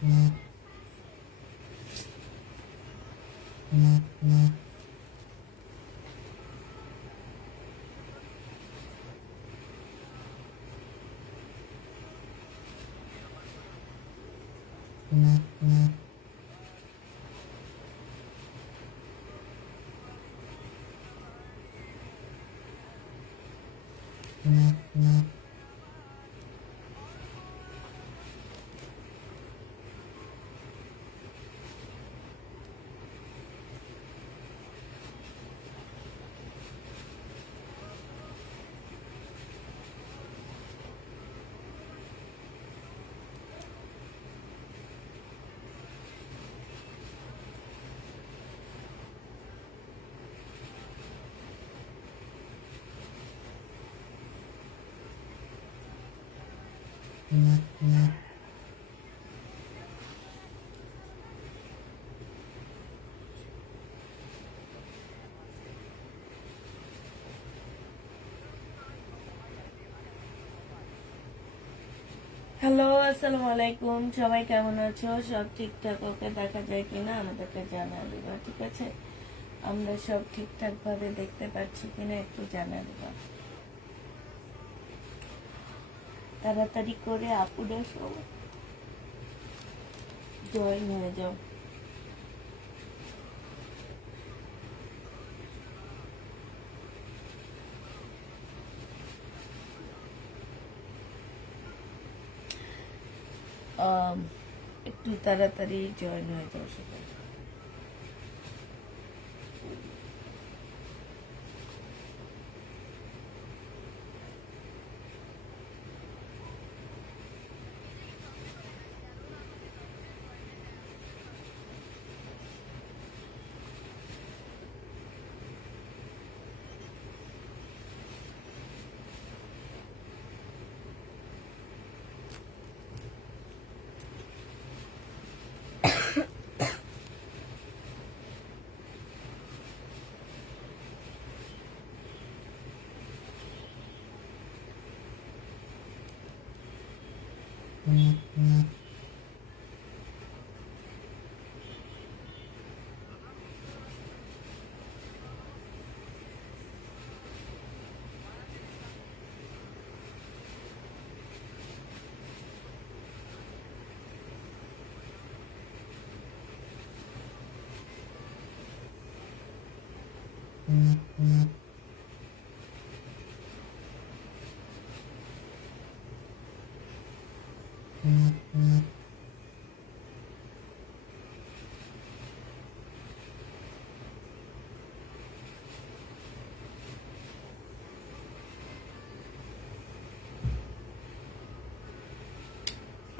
Hello, আসসালামু আলাইকুম। সবাই কেমন আছো? সব ঠিকঠাক ওকে দেখা যায় কিনা আমাদেরকে জানা দিবা, ঠিক আছে? আমরা সব ঠিকঠাক ভাবে দেখতে পাচ্ছি কিনা একটু জানা দিবা। তাড়াতাড়ি করে আপুরা সব জয়েন হয়ে যাও। একটু তাড়াতাড়ি জয়েন হয়ে যাও সবাই।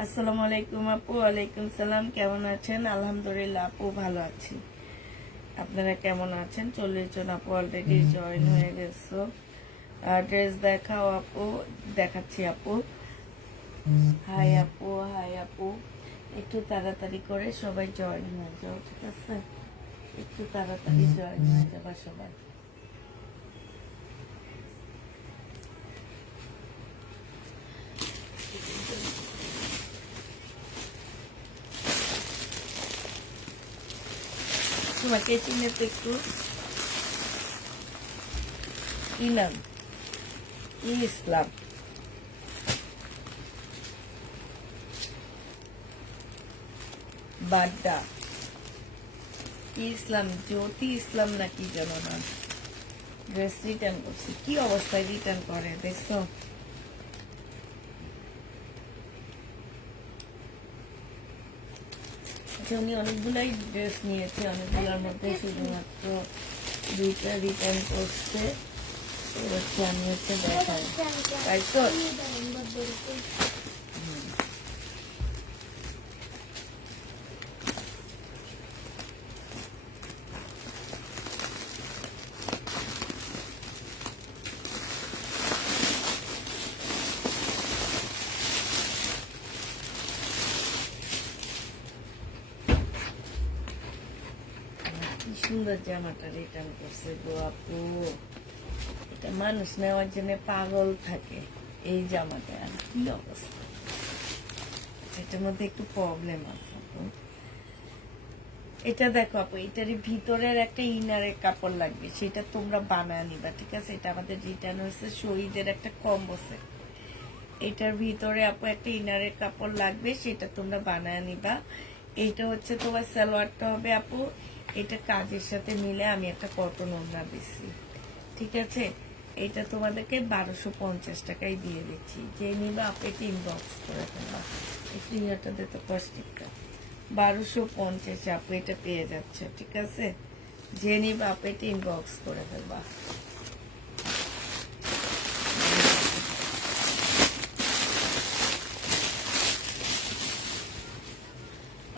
আসসালামু আলাইকুম আপু। ওয়ালাইকুম সালাম। কেমন আছেন? আলহামদুলিল্লাহ আপু ভালো আছি। আপনারা কেমন আছেন? 40 জন আপু অলরেডি জয়েন হয়ে গেছো। ড্রেস দেখাও আপু। দেখাচ্ছি আপু। হাই আপু, হাই আপু। একটু তাড়াতাড়ি করে সবাই জয়েন হয়ে যাও, ঠিক আছে? একটু তাড়াতাড়ি জয়েন হয়ে যাবা সবাই। তোমাকে চিনে তো একটু কি নাম? কি ইসলাম? বাড্ডা কি ইসলাম? জ্যোতি ইসলাম নাকি যেন নাম। ড্রেস রিটার্ন করছি। কি অবস্থায় রিটার্ন করে দেখছো? উনি অনেকগুলাই ড্রেস নিয়েছে, অনেকগুলোর মধ্যে শুধুমাত্র 2টা রিটার্ন করছে। আমি হচ্ছে দেখাই, তাই তো? সুন্দর জামাটা রিটার্ন করছে গো আপু। এটা মানুষ নেওয়ার জন্য পাগল থাকে এই জামাটা। আর কি অবস্থা! এটার মধ্যে একটু প্রবলেম আছে আপু। এটা দেখো আপু, এটারই ভিতরের একটা ইনারের কাপড় লাগবে, সেটা তোমরা বানায় নিবা, ঠিক আছে? এটা আমাদের রিটার্ন হয়েছে শহীদের একটা কম্বো সেট। এটার ভিতরে আপু একটা ইনারের কাপড় লাগবে, সেটা তোমরা বানায় নিবা। এইটা হচ্ছে তোমার সালোয়ারটা হবে আপু, এটা কাজের সাথে মিলে আমি একটা কটন ওড়না দিচ্ছি, ঠিক আছে? এটা তোমাদেরকে 1250 টাকায় দিয়ে দিচ্ছি। যে নিবা আপু এটা ইনবক্স করে ফেলবা, একটু ইয়েটা দিতে কষ্টিকা 1250 আপু এটা পেয়ে যাচ্ছে, ঠিক আছে? যে নিবা আপু এটা ইনবক্স করে ফেলবা।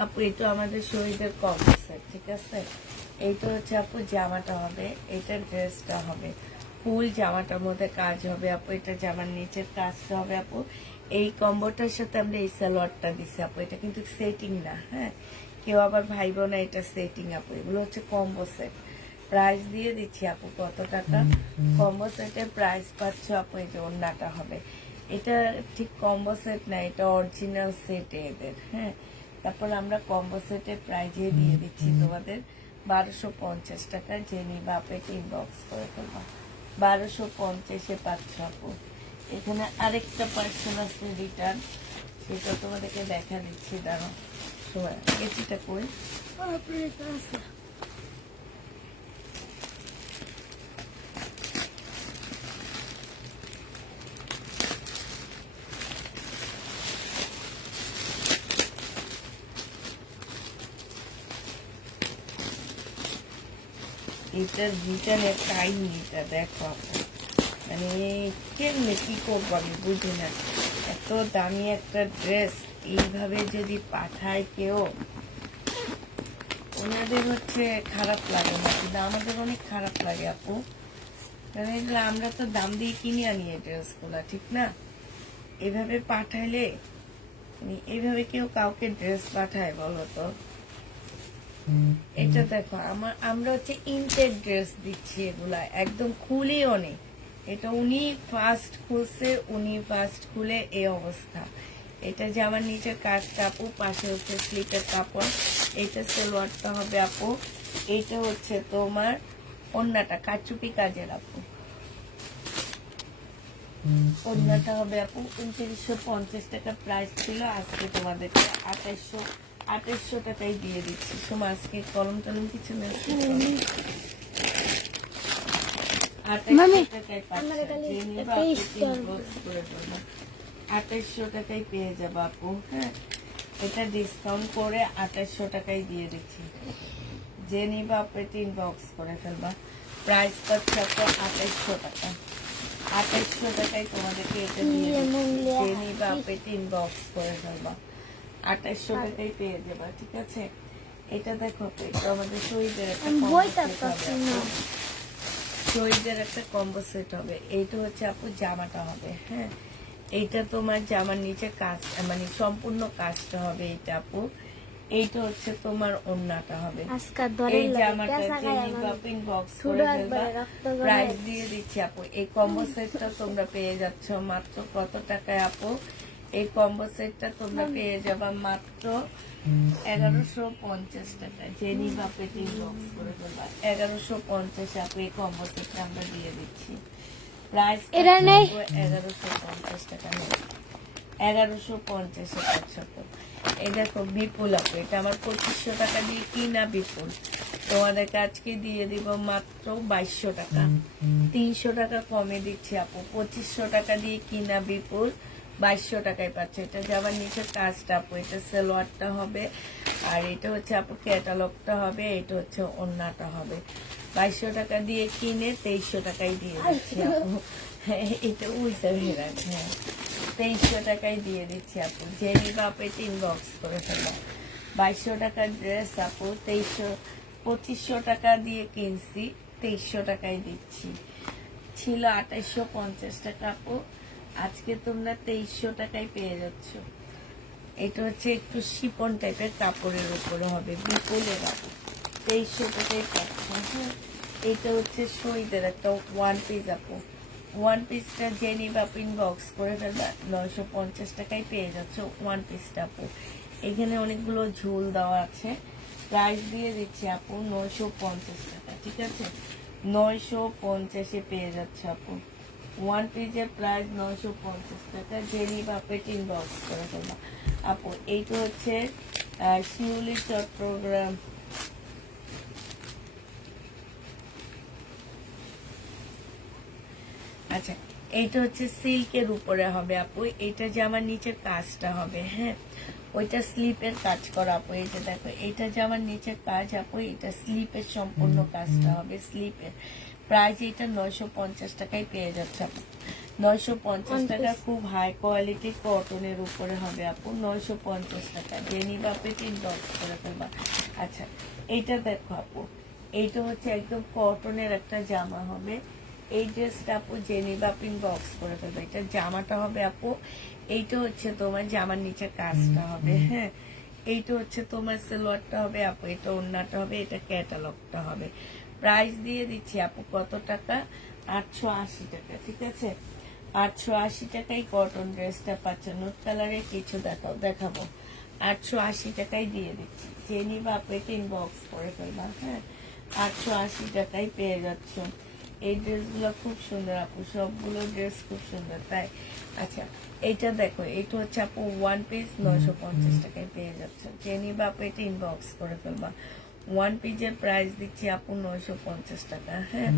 আপু এটা আমাদের শহীদের কম্বো সেট, ঠিক আছে? এইটা হচ্ছে আপু জামাটা হবে, এটা ড্রেসটা হবে, ফুল জামাটার মধ্যে কাজ হবে আপু। এটা জামার নিচের কাজটা হবে আপু। এই কম্বোটার সাথে আমরা এই সালোয়ারটা দিচ্ছি আপু, এটা কিন্তু সেটিং না, হ্যাঁ? কেউ আবার ভাইব না এটা সেটিং আপু, এগুলো হচ্ছে কম্বো সেট। প্রাইস দিয়ে দিচ্ছি আপু কত টাকা? কম্বো সেটের প্রাইস পাচ্ছ আপু, এই যে ওড়নাটা হবে, এটা ঠিক কম্বো সেট না, এটা অরিজিনাল সেট এদের, হ্যাঁ? তারপর আমরা কম্বো সেটের প্রাইজে দিয়ে দিচ্ছি তোমাদের 1250 টাকা। যে নিবা আপু এটা ইনবক্স করে ফেলবা, 1250-এ পাচ্ছ আপু। এখানে আরেকটা পার্সেল আছে রিটার্ন, সেটা তোমাদেরকে দেখা দিচ্ছি, দাঁড়াও সময় এটিটা কই এটার রিটার্নের কাহিনীটা দেখো আপু, মানে কেমনে কি করবো আমি বুঝি না। এত দামি একটা ড্রেস এইভাবে যদি পাঠায় কেউ, ওনাদের হচ্ছে খারাপ লাগে না, কিন্তু আমাদের অনেক খারাপ লাগে আপু, কারণ এগুলো আমরা তো দাম দিয়ে কিনে আনি এই ড্রেসগুলো, ঠিক না? এভাবে পাঠাইলে, মানে এইভাবে কেউ কাউকে ড্রেস পাঠায় বলো তো? এটা দেখো আমরা হচ্ছে ইনটেক ড্রেস দিচ্ছি, এগুলা একদম খুলেও নেই। এটা উনি ফার্স্ট খুলছে, উনি ফার্স্ট খুলে এই অবস্থা। এটা যে আমার নিচের কাজটা আপু, পাশে হচ্ছে স্লিপের কাপড়, এটা সালোয়ারটা হবে আপু, এইটা হচ্ছে তোমার ওড়নাটা কাচুপি কাজের আপু, ওড়নাটা হবে আপু 2950 টাকা প্রাইস ছিল, আজকে তোমাদেরকে 2800 টাকায় দিয়ে দিচ্ছি। সময় আজকে কলম টলম কিছু নেই, 2800 টাকায় পাচ্ছি, 2800 টাকায় পেয়ে যাবো আপু, হ্যাঁ? এটা ডিসকাউন্ট করে 2800 টাকায় দিয়ে দিচ্ছি। যে নিবা আপু এটা ইনবক্স করে ফেলবা, প্রাইস পাচ্ছে আপু 2800 টাকা। 2800 টাকায় তোমাদেরকে এটা দিয়ে দিচ্ছি। যে নিবা আপু এটা ইনবক্স করে ফেলবা, 2800 টাকায় পেয়ে যাবা, ঠিক আছে? এটা দেখো আপু, এটা আমাদের শহীদের একটা শহীদের একটা কম্বো সেট হবে। এইটা হচ্ছে আপু জামাটা হবে, হ্যাঁ? এইটা তোমার জামার নিচে কাজ, মানে সম্পূর্ণ কাজটা হবে এইটা আপু। এইটা হচ্ছে তোমার ওড়নাটা হবে। এই জামাটা বক্স করে ফেলবা, প্রাইস দিয়ে দিচ্ছি আপু। এই কম্বো সেটটা তোমরা পেয়ে যাচ্ছ মাত্র কত টাকায় আপু? এই কম্বো সেটটা তোমরা পেয়ে যাবা মাত্র 1150 টাকায়। যে নিবা পেটি বক্স করে ফেলবা, 1150 আপু এই কম্বো সেটটা আমরা দিয়ে দিচ্ছি। প্রাইস 1150 টাকা নেই, 1150-এ পাচ্ছ। এই দেখো বিপুল আপু, এটা আমার 2500 টাকা দিয়ে কিনা বিপুল, তোমাদেরকে আজকে দিয়ে দিব মাত্র 2200 টাকা, 300 টাকা কমে দিচ্ছি আপু। 2500 টাকা দিয়ে কিনা বিপুল 2200 টাকায় পাচ্ছে। এটা যে আবার নিচের কাজটা আপু, এটা সালোয়ারটা হবে, আর এটা হচ্ছে আপু ক্যাটালগটা হবে, এটা হচ্ছে ওড়নাটা হবে। 2200 টাকা দিয়ে কিনে 2300 টাকায় দিয়ে দিচ্ছি আপু। এটা উল্টা ভেড়ান, হ্যাঁ 2300 টাকায় দিয়ে দিচ্ছি আপু। যে নিবা আপু এটা ইনবক্স করে ফেলবা। 2200 টাকার ড্রেস আপু 2500 টাকা দিয়ে কিনছি, 2300 টাকায় দিচ্ছি। ছিল 2850 টাকা আপু, আজকে তোমরা 2300 টাকায় পেয়ে যাচ্ছ। এটা হচ্ছে একটু শিপন টাইপের কাপড়ের উপরে হবে, বিপুলের আপু 2300 টাকায় পাচ্ছ, হ্যাঁ? এটা হচ্ছে শহীদের একটা ওয়ান পিস আপু, ওয়ান পিসটা যে নিবে আপু ইনবক্স করে ফেলবা, 950 টাকায় পেয়ে যাচ্ছ ওয়ান পিসটা আপু। এখানে অনেকগুলো ঝুল দেওয়া আছে, প্রাইস দিয়ে দিচ্ছি আপু 950 টাকা, ঠিক আছে? 950-এ পেয়ে যাচ্ছে আপু। ওয়ান পিসের প্রাইস 950 টাকা, যে নিবে আপু এটা ইনবক্স করে ফেলবা আপু। এইটা হচ্ছে শিউলি চট্টগ্রাম, আচ্ছা এইটা হচ্ছে সিল্কের উপরে হবে আপু। এইটা যে আমার নিচের কাজটা হবে, হ্যাঁ ওইটা স্লিপের কাজ করা আপু। এই যে দেখো এইটা যে আমার নিচের কাজ আপু, এটা স্লিপের সম্পূর্ণ কাজটা হবে, স্লিপের। প্রাইস এটা 950 টাকায় পেয়ে যাচ্ছে আপু। 950 টাকা, খুব হাই কোয়ালিটি কটনের উপরে হবে আপু। 950 টাকা, যে নিবা আপু এটা ইনবক্স করে ফেলবা। আচ্ছা এইটা দেখো আপু, এইটা হচ্ছে একদম কটনের একটা জামা হবে। এই ড্রেসটা আপু যে নিবা আপু ইনবক্স করে ফেলবে। এটা জামাটা হবে আপু, এইটা হচ্ছে তোমার জামার নিচে কাজটা হবে, হ্যাঁ এইটা হচ্ছে তোমার সালোয়ারটা হবে আপু, এটা ওড়নাটা হবে, এটা ক্যাটালগটা হবে। প্রাইস দিয়ে দিচ্ছি আপু কত টাকা, 880 টাকা, ঠিক আছে? 880 টাকায় কটন ড্রেসটা পাচ্ছেন। নোট কালারে কিছু দেখাবো, 880 টাকায় দিয়ে দিচ্ছি, যে নিবা আপু এটা ইনবক্স করে ফেলবা, হ্যাঁ 880 টাকায় পেয়ে যাচ্ছ। এই ড্রেসগুলো খুব সুন্দর আপু, সবগুলো ড্রেস খুব সুন্দর, তাই। আচ্ছা এইটা দেখো, এইটা হচ্ছে আপু ওয়ান পিস 950 টাকায় পেয়ে যাচ্ছে, যে নিবা আপু এটা ইনবক্স করে ফেলবা। ওয়ান পিসের প্রাইস দিচ্ছি আপু 950 টাকা, হ্যাঁ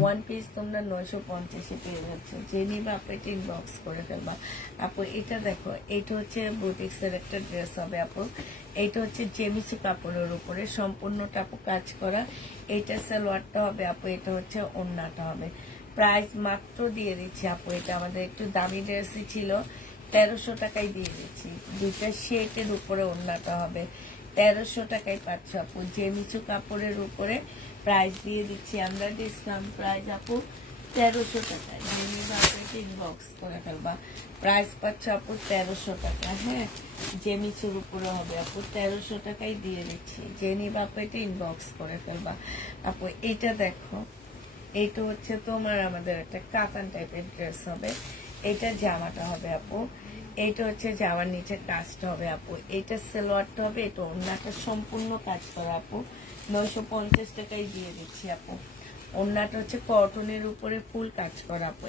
ওয়ান পিস তোমরা 950-এ পেয়ে যাচ্ছ, যে নিবা আপু এটা ইনবক্স করে ফেলবা আপু। এটা দেখো, এইটা হচ্ছে বুটিক্সের একটা ড্রেস হবে আপু। এইটা হচ্ছে জেমিচি কাপড়ের উপরে সম্পূর্ণটা আপু কাজ করা। এইটা সালোয়ারটা হবে আপু, এটা হচ্ছে ওড়নাটা হবে। প্রাইস মাত্র দিয়ে দিচ্ছি আপু, এটা আমাদের একটু দামি ড্রেসই ছিল, 1300 টাকায় দিয়ে দিচ্ছি। দুইটা শেটের উপরে ওড়নাটা হবে, 1300 টাকায় পাচ্ছ আপু। জেমিচু কাপড়ের উপরে প্রাইস দিয়ে দিচ্ছি আমরা, ডিসকাউন্ট প্রাইস আপু 1300 টাকা, ইনবক্স করে ফেলবা। প্রাইস পাচ্ছ আপু 1300 টাকা, হ্যাঁ জেমিচুর উপরে হবে আপু, 1300 টাকায় দিয়ে দিচ্ছি, যে নিবা আপু এটা ইনবক্স করে ফেলবা আপু। এইটা দেখো, এইটা হচ্ছে তোমার আমাদের একটা কাতান টাইপের ড্রেস হবে। এইটা জামাটা হবে আপু, এইটা হচ্ছে জামার নিচে কাজটা হবে আপু, এইটা সালোয়ারটা হবে, এটা ওড়নাটা সম্পূর্ণ কাজ করা আপু। 950 টাকায় দিয়ে দিচ্ছি আপু। ওড়নাটা হচ্ছে কটনের উপরে ফুল কাজ করা আপু,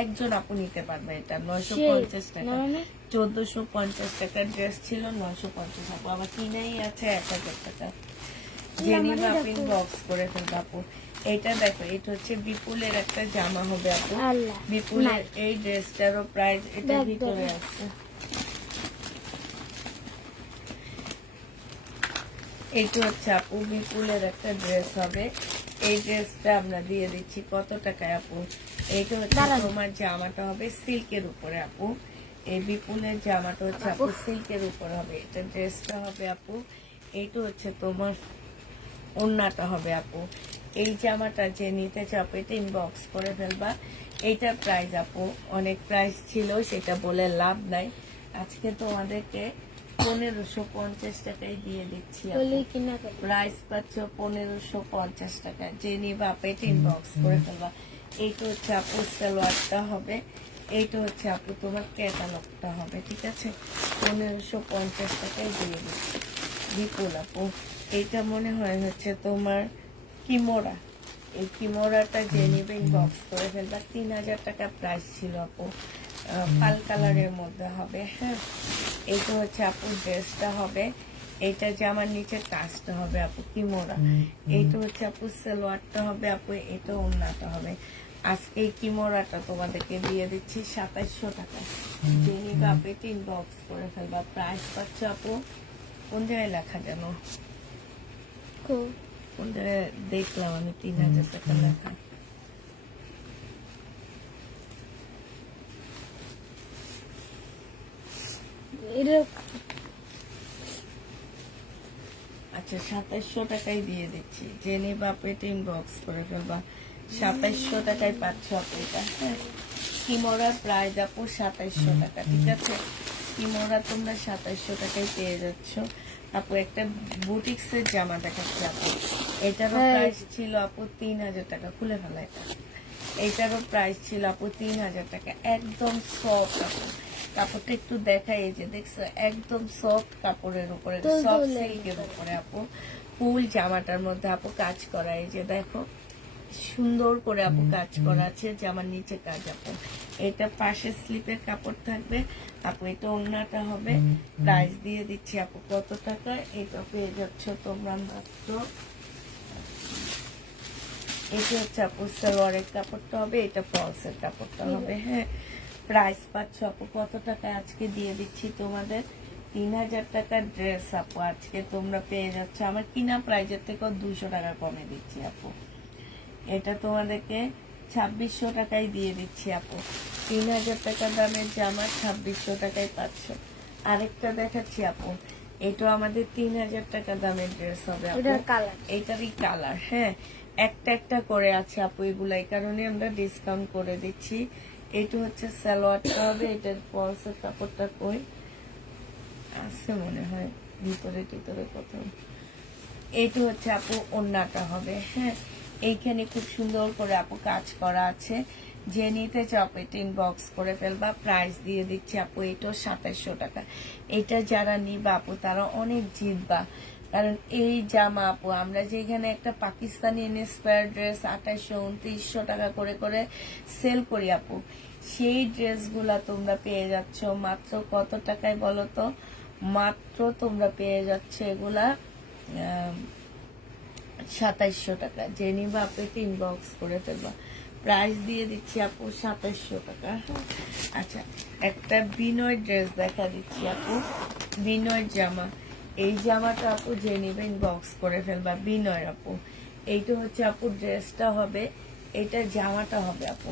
একজন আপু নিতে পারবে এটা 950 টাকা। 1450 টাকার ড্রেস ছিল, 950 আপু। আবার কিনাই আছে 1000 টাকা, যে নিবা আপু ইনবক্স করে ফেলবে আপু। এইটা দেখো, এটা হচ্ছে বিপুলের একটা জামা হবে আপু। বিপুলের এই ড্রেসটারও প্রাইস এটা ভিতরে আছে। এইটা হচ্ছে আপু বিপুলের একটা ড্রেস হবে। এই ড্রেসটা আমরা দিয়ে দিচ্ছি কত টাকায় আপু? এইটা হচ্ছে তোমার জামাটা হবে সিল্কের উপরে আপু। এই বিপুলের জামাটা হচ্ছে আপু সিল্কের উপরে হবে, এটা ড্রেসটা হবে আপু। এইটা হচ্ছে তোমার ওড়নাটা হবে আপু। এই জামাটা যে নিতে চাও এটা ইনবক্স করে ফেলবা। এইটার প্রাইস আপু অনেক প্রাইস ছিল, সেটা বলে লাভ নাই। আজকে তোমাদেরকে 1550 টাকায় দিয়ে দিচ্ছি। প্রাইস পাচ্ছ 1550 টাকা, যে নিবা আপু এটা ইনবক্স করে ফেলবা। এইটা হচ্ছে আপু সালোয়ারটা হবে, এইটা হচ্ছে আপু তোমার ক্যাটালগটা হবে, ঠিক আছে? 1550 টাকায় দিয়ে দিচ্ছি বিপুল আপু। এইটা মনে হয় হচ্ছে তোমার কিমোরা, এই কিমোরাটা যে নিবে ইনবক্স করে ফেলবা। 3000 টাকা প্রাইস ছিল আপু, পাল কালারের মধ্যে হবে, হ্যাঁ। এইটা হচ্ছে আপু ড্রেসটা হবে, এইটা যে আমার নিচের কাজটা হবে আপু কিমোরা। এইটা হচ্ছে আপু সালোয়ারটা হবে আপু, এটা ওড়নাটা হবে। আজকে এই কিমোরাটা তোমাদেরকে দিয়ে দিচ্ছি 2700 টাকা, যে নিবে আপু এটা ইনবক্স করে ফেলবা। প্রাইস পাচ্ছ আপু কোন জায়গায় লেখা যেন, কোন জায়গায় দেখলাম আমি 3000 টাকা লেখা। আচ্ছা 2700 টাকায় দিয়ে দিচ্ছি, যে নিবা আপু এটা ইনবক্স করে ফেলবা। 2700 টাকায় পাচ্ছ আপু এটা, হ্যাঁ। কিমোরার প্রাইস আপু 2700 টাকা, ঠিক আছে? কিমোরা তোমরা 2700 টাকায় পেয়ে যাচ্ছ আপু। একটা বুটিক্সের জামা দেখাচ্ছি আপু, এটারও প্রাইস ছিল আপু 3000 টাকা। খুলে ফেলা এটা, এইটারও প্রাইস ছিল আপু 3000 টাকা। একদম সফট আপু, কাপড়টা একটু দেখাই, এই যে দেখছো একদম সফট কাপড়ের উপরে, সফট সিল্কের উপরে আপু, ফুল জামাটার মধ্যে আপু কাজ করা, এই যে দেখো সুন্দর করে আপু কাজ করা আছে, জামার নিচে কাজ আপু। এটা পাশে স্লিপের কাপড় থাকবে আপু, এটা ওড়নাটা হবে। প্রাইস দিয়ে দিচ্ছি আপু কত টাকা, এটা পেয়ে যাচ্ছ তোমরা মাত্র, এটা হচ্ছে আপু সালোয়ারের কাপড়টা হবে, এটা ফলসের কাপড়টা হবে। হ্যাঁ, প্রাইস পাচ্ছ আপু কত টাকা আজকে দিয়ে দিচ্ছি তোমাদের, 3000 টাকার ড্রেস আপু আজকে তোমরা পেয়ে যাচ্ছ আমার কিনা প্রাইজের থেকেও 200 টাকা কমে দিচ্ছি আপু। এটা তোমাদেরকে 2600 টাকায় দিয়ে দিচ্ছি আপু। 3000 টাকা দামের জামা 2600 টাকায় পাচ্ছ। আরেকটা দেখাচ্ছি আপু, এটা আমাদের 3000 টাকা দামের ড্রেস হবে আপু, এটারই কালার। হ্যাঁ, একটা একটা করে আছে আপু, এগুলো এই কারণে আমরা ডিসকাউন্ট করে দিচ্ছি। এটা হচ্ছে সালোয়ারটা হবে, এটার ফলসের কাপড়টা কই আছে মনে হয় ভিতরে টিতরে কোথাও। এইটা হচ্ছে আপু ওড়নাটা হবে। হ্যাঁ, এইখানে খুব সুন্দর করে আপু কাজ করা আছে, যে নিতে চাও এটা ইনবক্স করে ফেলবা। প্রাইস দিয়ে দিচ্ছি আপু এটা 2700 টাকা। এটা যারা নিবা আপু তারা অনেক জিতবা, কারণ এই জামা আপু আমরা যেখানে একটা পাকিস্তানি ইন্সপায়ার ড্রেস 2800 2900 টাকা করে করে সেল করি আপু, সেই ড্রেসগুলা তোমরা পেয়ে যাচ্ছ মাত্র কত টাকায় বলো তো, মাত্র তোমরা পেয়ে যাচ্ছ এগুলা 2700 টাকা। যে নিবা আপু এটা ইনবক্স করে ফেলবা। প্রাইস দিয়ে দিচ্ছি আপু 2700 টাকা। আচ্ছা, একটা বিনয় ড্রেস দেখা দিচ্ছি আপু, বিনয় জামা। এই জামাটা আপু যে নিবে ইনবক্স করে ফেলবা, বিনয় আপু। এইটা হচ্ছে আপু ড্রেসটা হবে, এটা জামাটা হবে আপু,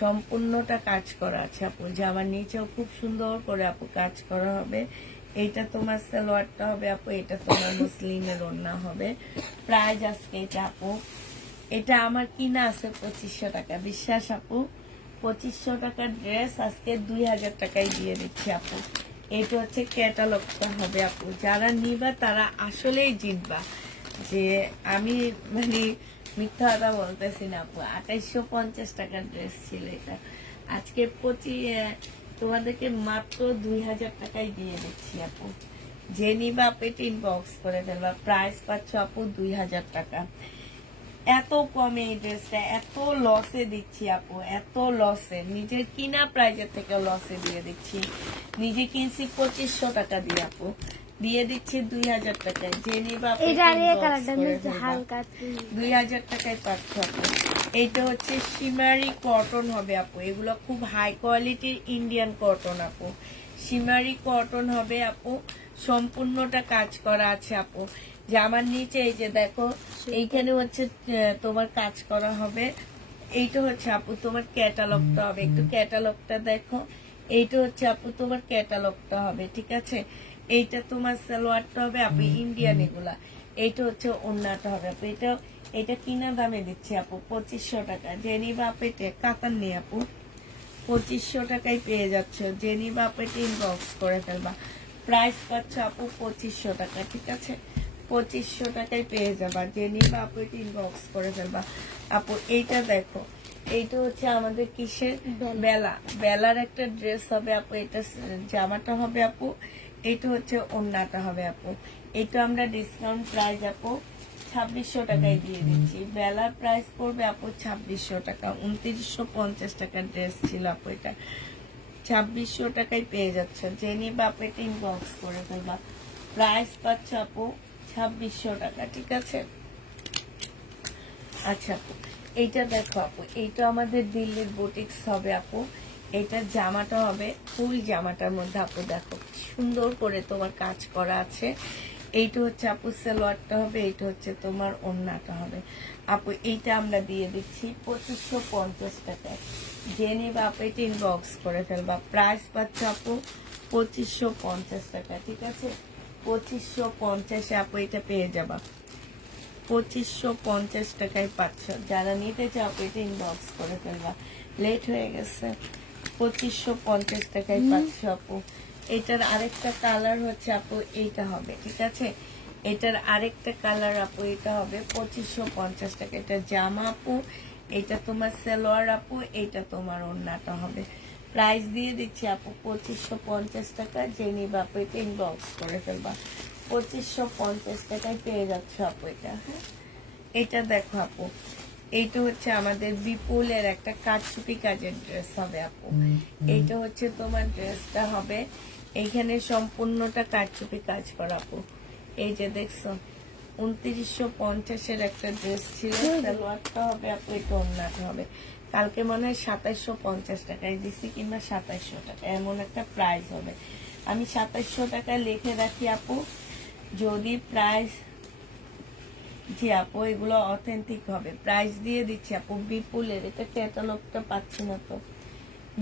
সম্পূর্ণটা কাজ করা আছে আপু, জামার নিচেও খুব সুন্দর করে আপু কাজ করা হবে। এইটা তোমার সালোয়ারটা হবে আপু, এটা তোমার মুসলিমের ওড়না হবে। প্রাইস আজকে এটা আপু, এটা আমার কিনা আছে 2500 টাকা, বিশ্বাস আপু 2500 টাকার ড্রেস আজকে 2000 টাকায় দিয়ে দিচ্ছি আপু। এটা হচ্ছে ক্যাটালগটা হবে আপু, যারা নিবা তারা আসলেই জিতবা, যে আমি মানে মিথ্যা কথা বলতেছি না আপু। 2850 টাকার ড্রেস ছিল এটা, আজকে তোমাদেরকে মাত্র 2000 টাকায় দিয়ে দিচ্ছি আপু। যে নিবা আপু এটা ইনবক্স করে ফেলবা। প্রাইস পাচ্ছ আপু 2000 টাকা। এত কমে এই ড্রেসটা, এত লসে দিচ্ছি আপু, এত লসে, নিজের কিনা প্রাইজের থেকে লসে দিয়ে দিচ্ছি। নিজে কিনছি 2500 টাকা দিয়ে আপু, দিয়ে দিচ্ছি 2000 টাকায়। যে নিবা 2000 টাকায় পাচ্ছ আপু। এইটা হচ্ছে শিমারি কটন হবে আপু, এগুলো খুব হাই কোয়ালিটির ইন্ডিয়ান কটন আপু, শিমারি কটন হবে আপু, সম্পূর্ণটা কাজ করা আছে আপু। জামার নিচে এই যে দেখো এইখানে হচ্ছে তোমার কাজ করা হবে। এইটা হচ্ছে আপু তোমার ক্যাটালগটা হবে, একটু ক্যাটালগটা দেখো। এইটা হচ্ছে আপু তোমার ক্যাটালগটা হবে, ঠিক আছে। এইটা তোমার সালোয়ারটা হবে আপু, ইন্ডিয়ান এগুলা। এইটা হচ্ছে ওড়নাটা হবে আপু। এটা কিনা দামে দিচ্ছি আপু 2500 টাকা। যে নিবা আপু এটা কাতান নেই আপু, 2500 টাকায় পেয়ে যাচ্ছ। যে নিবা আপু এটা ইনবক্স করে ফেলবা। প্রাইস পাচ্ছ আপু 2500 টাকা, ঠিক আছে। 2500 টাকায় পেয়ে যাবা, যে নিবা আপু এটা ইনবক্স করে ফেলবা আপু। এইটা দেখো, এইটা হচ্ছে আমাদের কিসের বেলার একটা ড্রেস হবে আপু, এটা জামাটা হবে আপু, এইটা হচ্ছে ওড়নাটা হবে আপু। এটা আমরা ডিসকাউন্ট প্রাইস আপু 2600 টাকায় দিয়ে দিচ্ছি। বেলার প্রাইস পড়বে আপু 2600 টাকা, 2950 টাকার ড্রেস ছিল আপু, এটা 2600 টাকায় পেয়ে যাচ্ছে। যে নিবা আপু এটা ইনবক্স করে ফেলবা। প্রাইস পাচ্ছ আপু 2600 টাকা, ঠিক আছে। আচ্ছা আপু, এইটা দেখো আপু, এইটা আমাদের দিল্লির বুটিক্স হবে আপু। এটা জামাটা হবে ফুল জামাটার মধ্যে আপু দেখো সুন্দর করে তোমার কাজ করা আছে। এইটা হচ্ছে আপু সালোয়ারটা হবে, এইটা হচ্ছে তোমার ওড়নাটা হবে আপু। এইটা আমরা দিয়ে দিচ্ছি 2550 টাকায়। যে নিবা আপু এটা ইনবক্স করে ফেলবা। প্রাইস পাচ্ছ আপু 2550 টাকা, ঠিক আছে। 2550 আপু এটা পেয়ে যাবা, 2550 টাকায় পাচ্ছ। যারা নিতে চাও এটা ইনবক্স করে ফেলবা, লেট হয়ে গেছে। 2550 টাকায় পাচ্ছ আপু। এটার আরেকটা কালার হচ্ছে আপু এইটা হবে, ঠিক আছে। এটার আরেকটা কালার আপু এটা হবে 2550 টাকা। এটা জামা আপু, এটা তোমার সালোয়ার আপু, এটা তোমার ওড়নাটা হবে। প্রাইস দিয়ে দিচ্ছি আপু 2550 টাকা। যে নিবা আপু এটা ইনবক্স করে ফেলবা। 2550 টাকায় পেয়ে যাচ্ছ আপু এটা। হ্যাঁ, এটা দেখো আপু, এইটা হচ্ছে আমাদের বিপুলের একটা কারচুপি কাজের ড্রেস হবে আপু। এইটা হচ্ছে তোমার ড্রেসটা হবে, এইখানে সম্পূর্ণটা কারচুপি কাজ করা আপু। এই যে দেখছো 2950-এর একটা ড্রেস ছিল, সালোয়ারটা হবে আপু, এটা ওড়নাটা হবে। কালকে মনে হয় 2750 টাকায় দিছি, কিংবা 2700 টাকা, এমন একটা প্রাইস হবে। আমি 2700 টাকায় লিখে রাখি আপু, যদি প্রাইস, জি আপু এগুলো অথেন্টিক হবে। প্রাইস দিয়ে দিচ্ছি আপু বিপুলের, এটা ক্যাটালগটা পাচ্ছি না তো।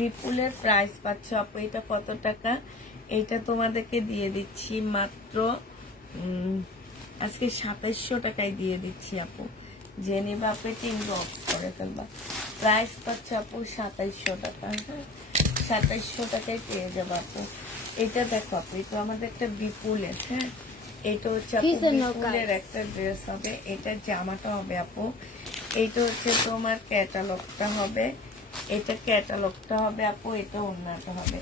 বিপুলের প্রাইস পাচ্ছ আপু, এটা কত টাকা? এটা তোমাদেরকে দিয়ে দিচ্ছি মাত্র আজকে 2700 টাকায় দিয়ে দিচ্ছি আপু। যে নিবা আপু ইনবক্স করে ফেলবা। প্রাইস পাচ্ছ আপু 2700 টাকা। হ্যাঁ, 2700 টাকায় পেয়ে যাবো আপু। এটা দেখো আপু, এটা আমাদের একটা বিপুলের, হ্যাঁ এটা হচ্ছে আপু বিপুলের একটা ড্রেস হবে। এটা জামাটা হবে আপু, এইটা হচ্ছে তোমার ক্যাটালগটা হবে, এটা ক্যাটালগটা হবে আপু, এটা ওড়নাটা হবে।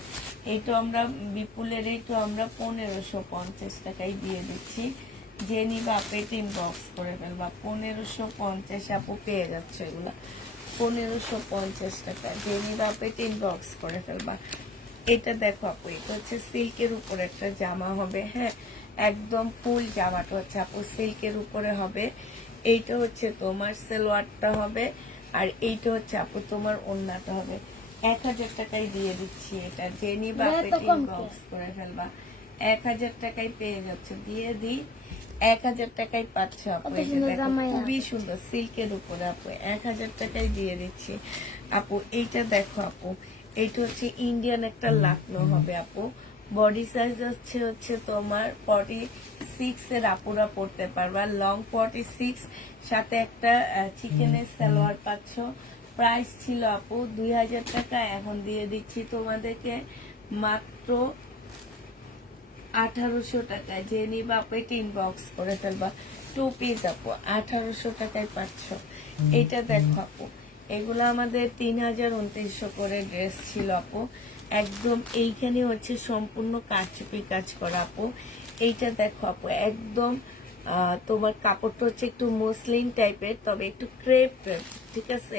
এইটা আমরা বিপুলের, এইটা আমরা 1550 টাকায় দিয়ে দিচ্ছি। যে নিবা আপু এটা ইনবক্স করে ফেলবা। 1550 আপু পেয়ে যাচ্ছে এগুলা, 1550 টাকা। যে নিবা আপু এটা ইনবক্স করে ফেলবা। এটা দেখো আপু, এটা হচ্ছে সিল্কের উপরে একটা জামা হবে। হ্যাঁ, একদম ফুল জামাটা হচ্ছে আপু সিল্কের উপরে হবে। এইটা হচ্ছে তোমার সালোয়ারটা হবে, আর এইটা হচ্ছে আপু তোমার ওড়নাটা হবে। 1000 টাকায় দিয়ে দিচ্ছি এটা। যে নিবা ইনবক্স করে ফেলবা। 1000 টাকায় পেয়ে যাচ্ছে, দিয়ে দিই 1000 টাকায় পাচ্ছ আপু। এটা দেখো খুবই সুন্দর সিল্কের উপরে আপু, 1000 টাকায় দিয়ে দিচ্ছি আপু। এইটা দেখো আপু, এইটা হচ্ছে ইন্ডিয়ান একটা লাকনো হবে আপু। বডি সাইজ হচ্ছে তোমার 46 এর আপুরা পড়তে পারবা, লং 46, সাথে একটা চিকেনের সালোয়ার পাচ্ছ। প্রাইস ছিল আপু 2000 টাকা, এখন দিয়ে দিচ্ছি তোমাদেরকে মাত্র 1800 টাকায়। যে নিবা আপু এটা ইনবক্স করে ফেলবা। 2 পিস আপু 1800 টাকায় পাচ্ছ। এটা দেখো আপু, এগুলো আমাদের 3000-2900 করে ড্রেস ছিল আপু। একদম এইখানে হচ্ছে সম্পূর্ণ কারচুপি কাজ করা আপু। এইটা দেখো আপু, একদম তোমার কাপড়টা হচ্ছে একটু মসলিন টাইপের, তবে একটু ক্রেপ, ঠিক আছে।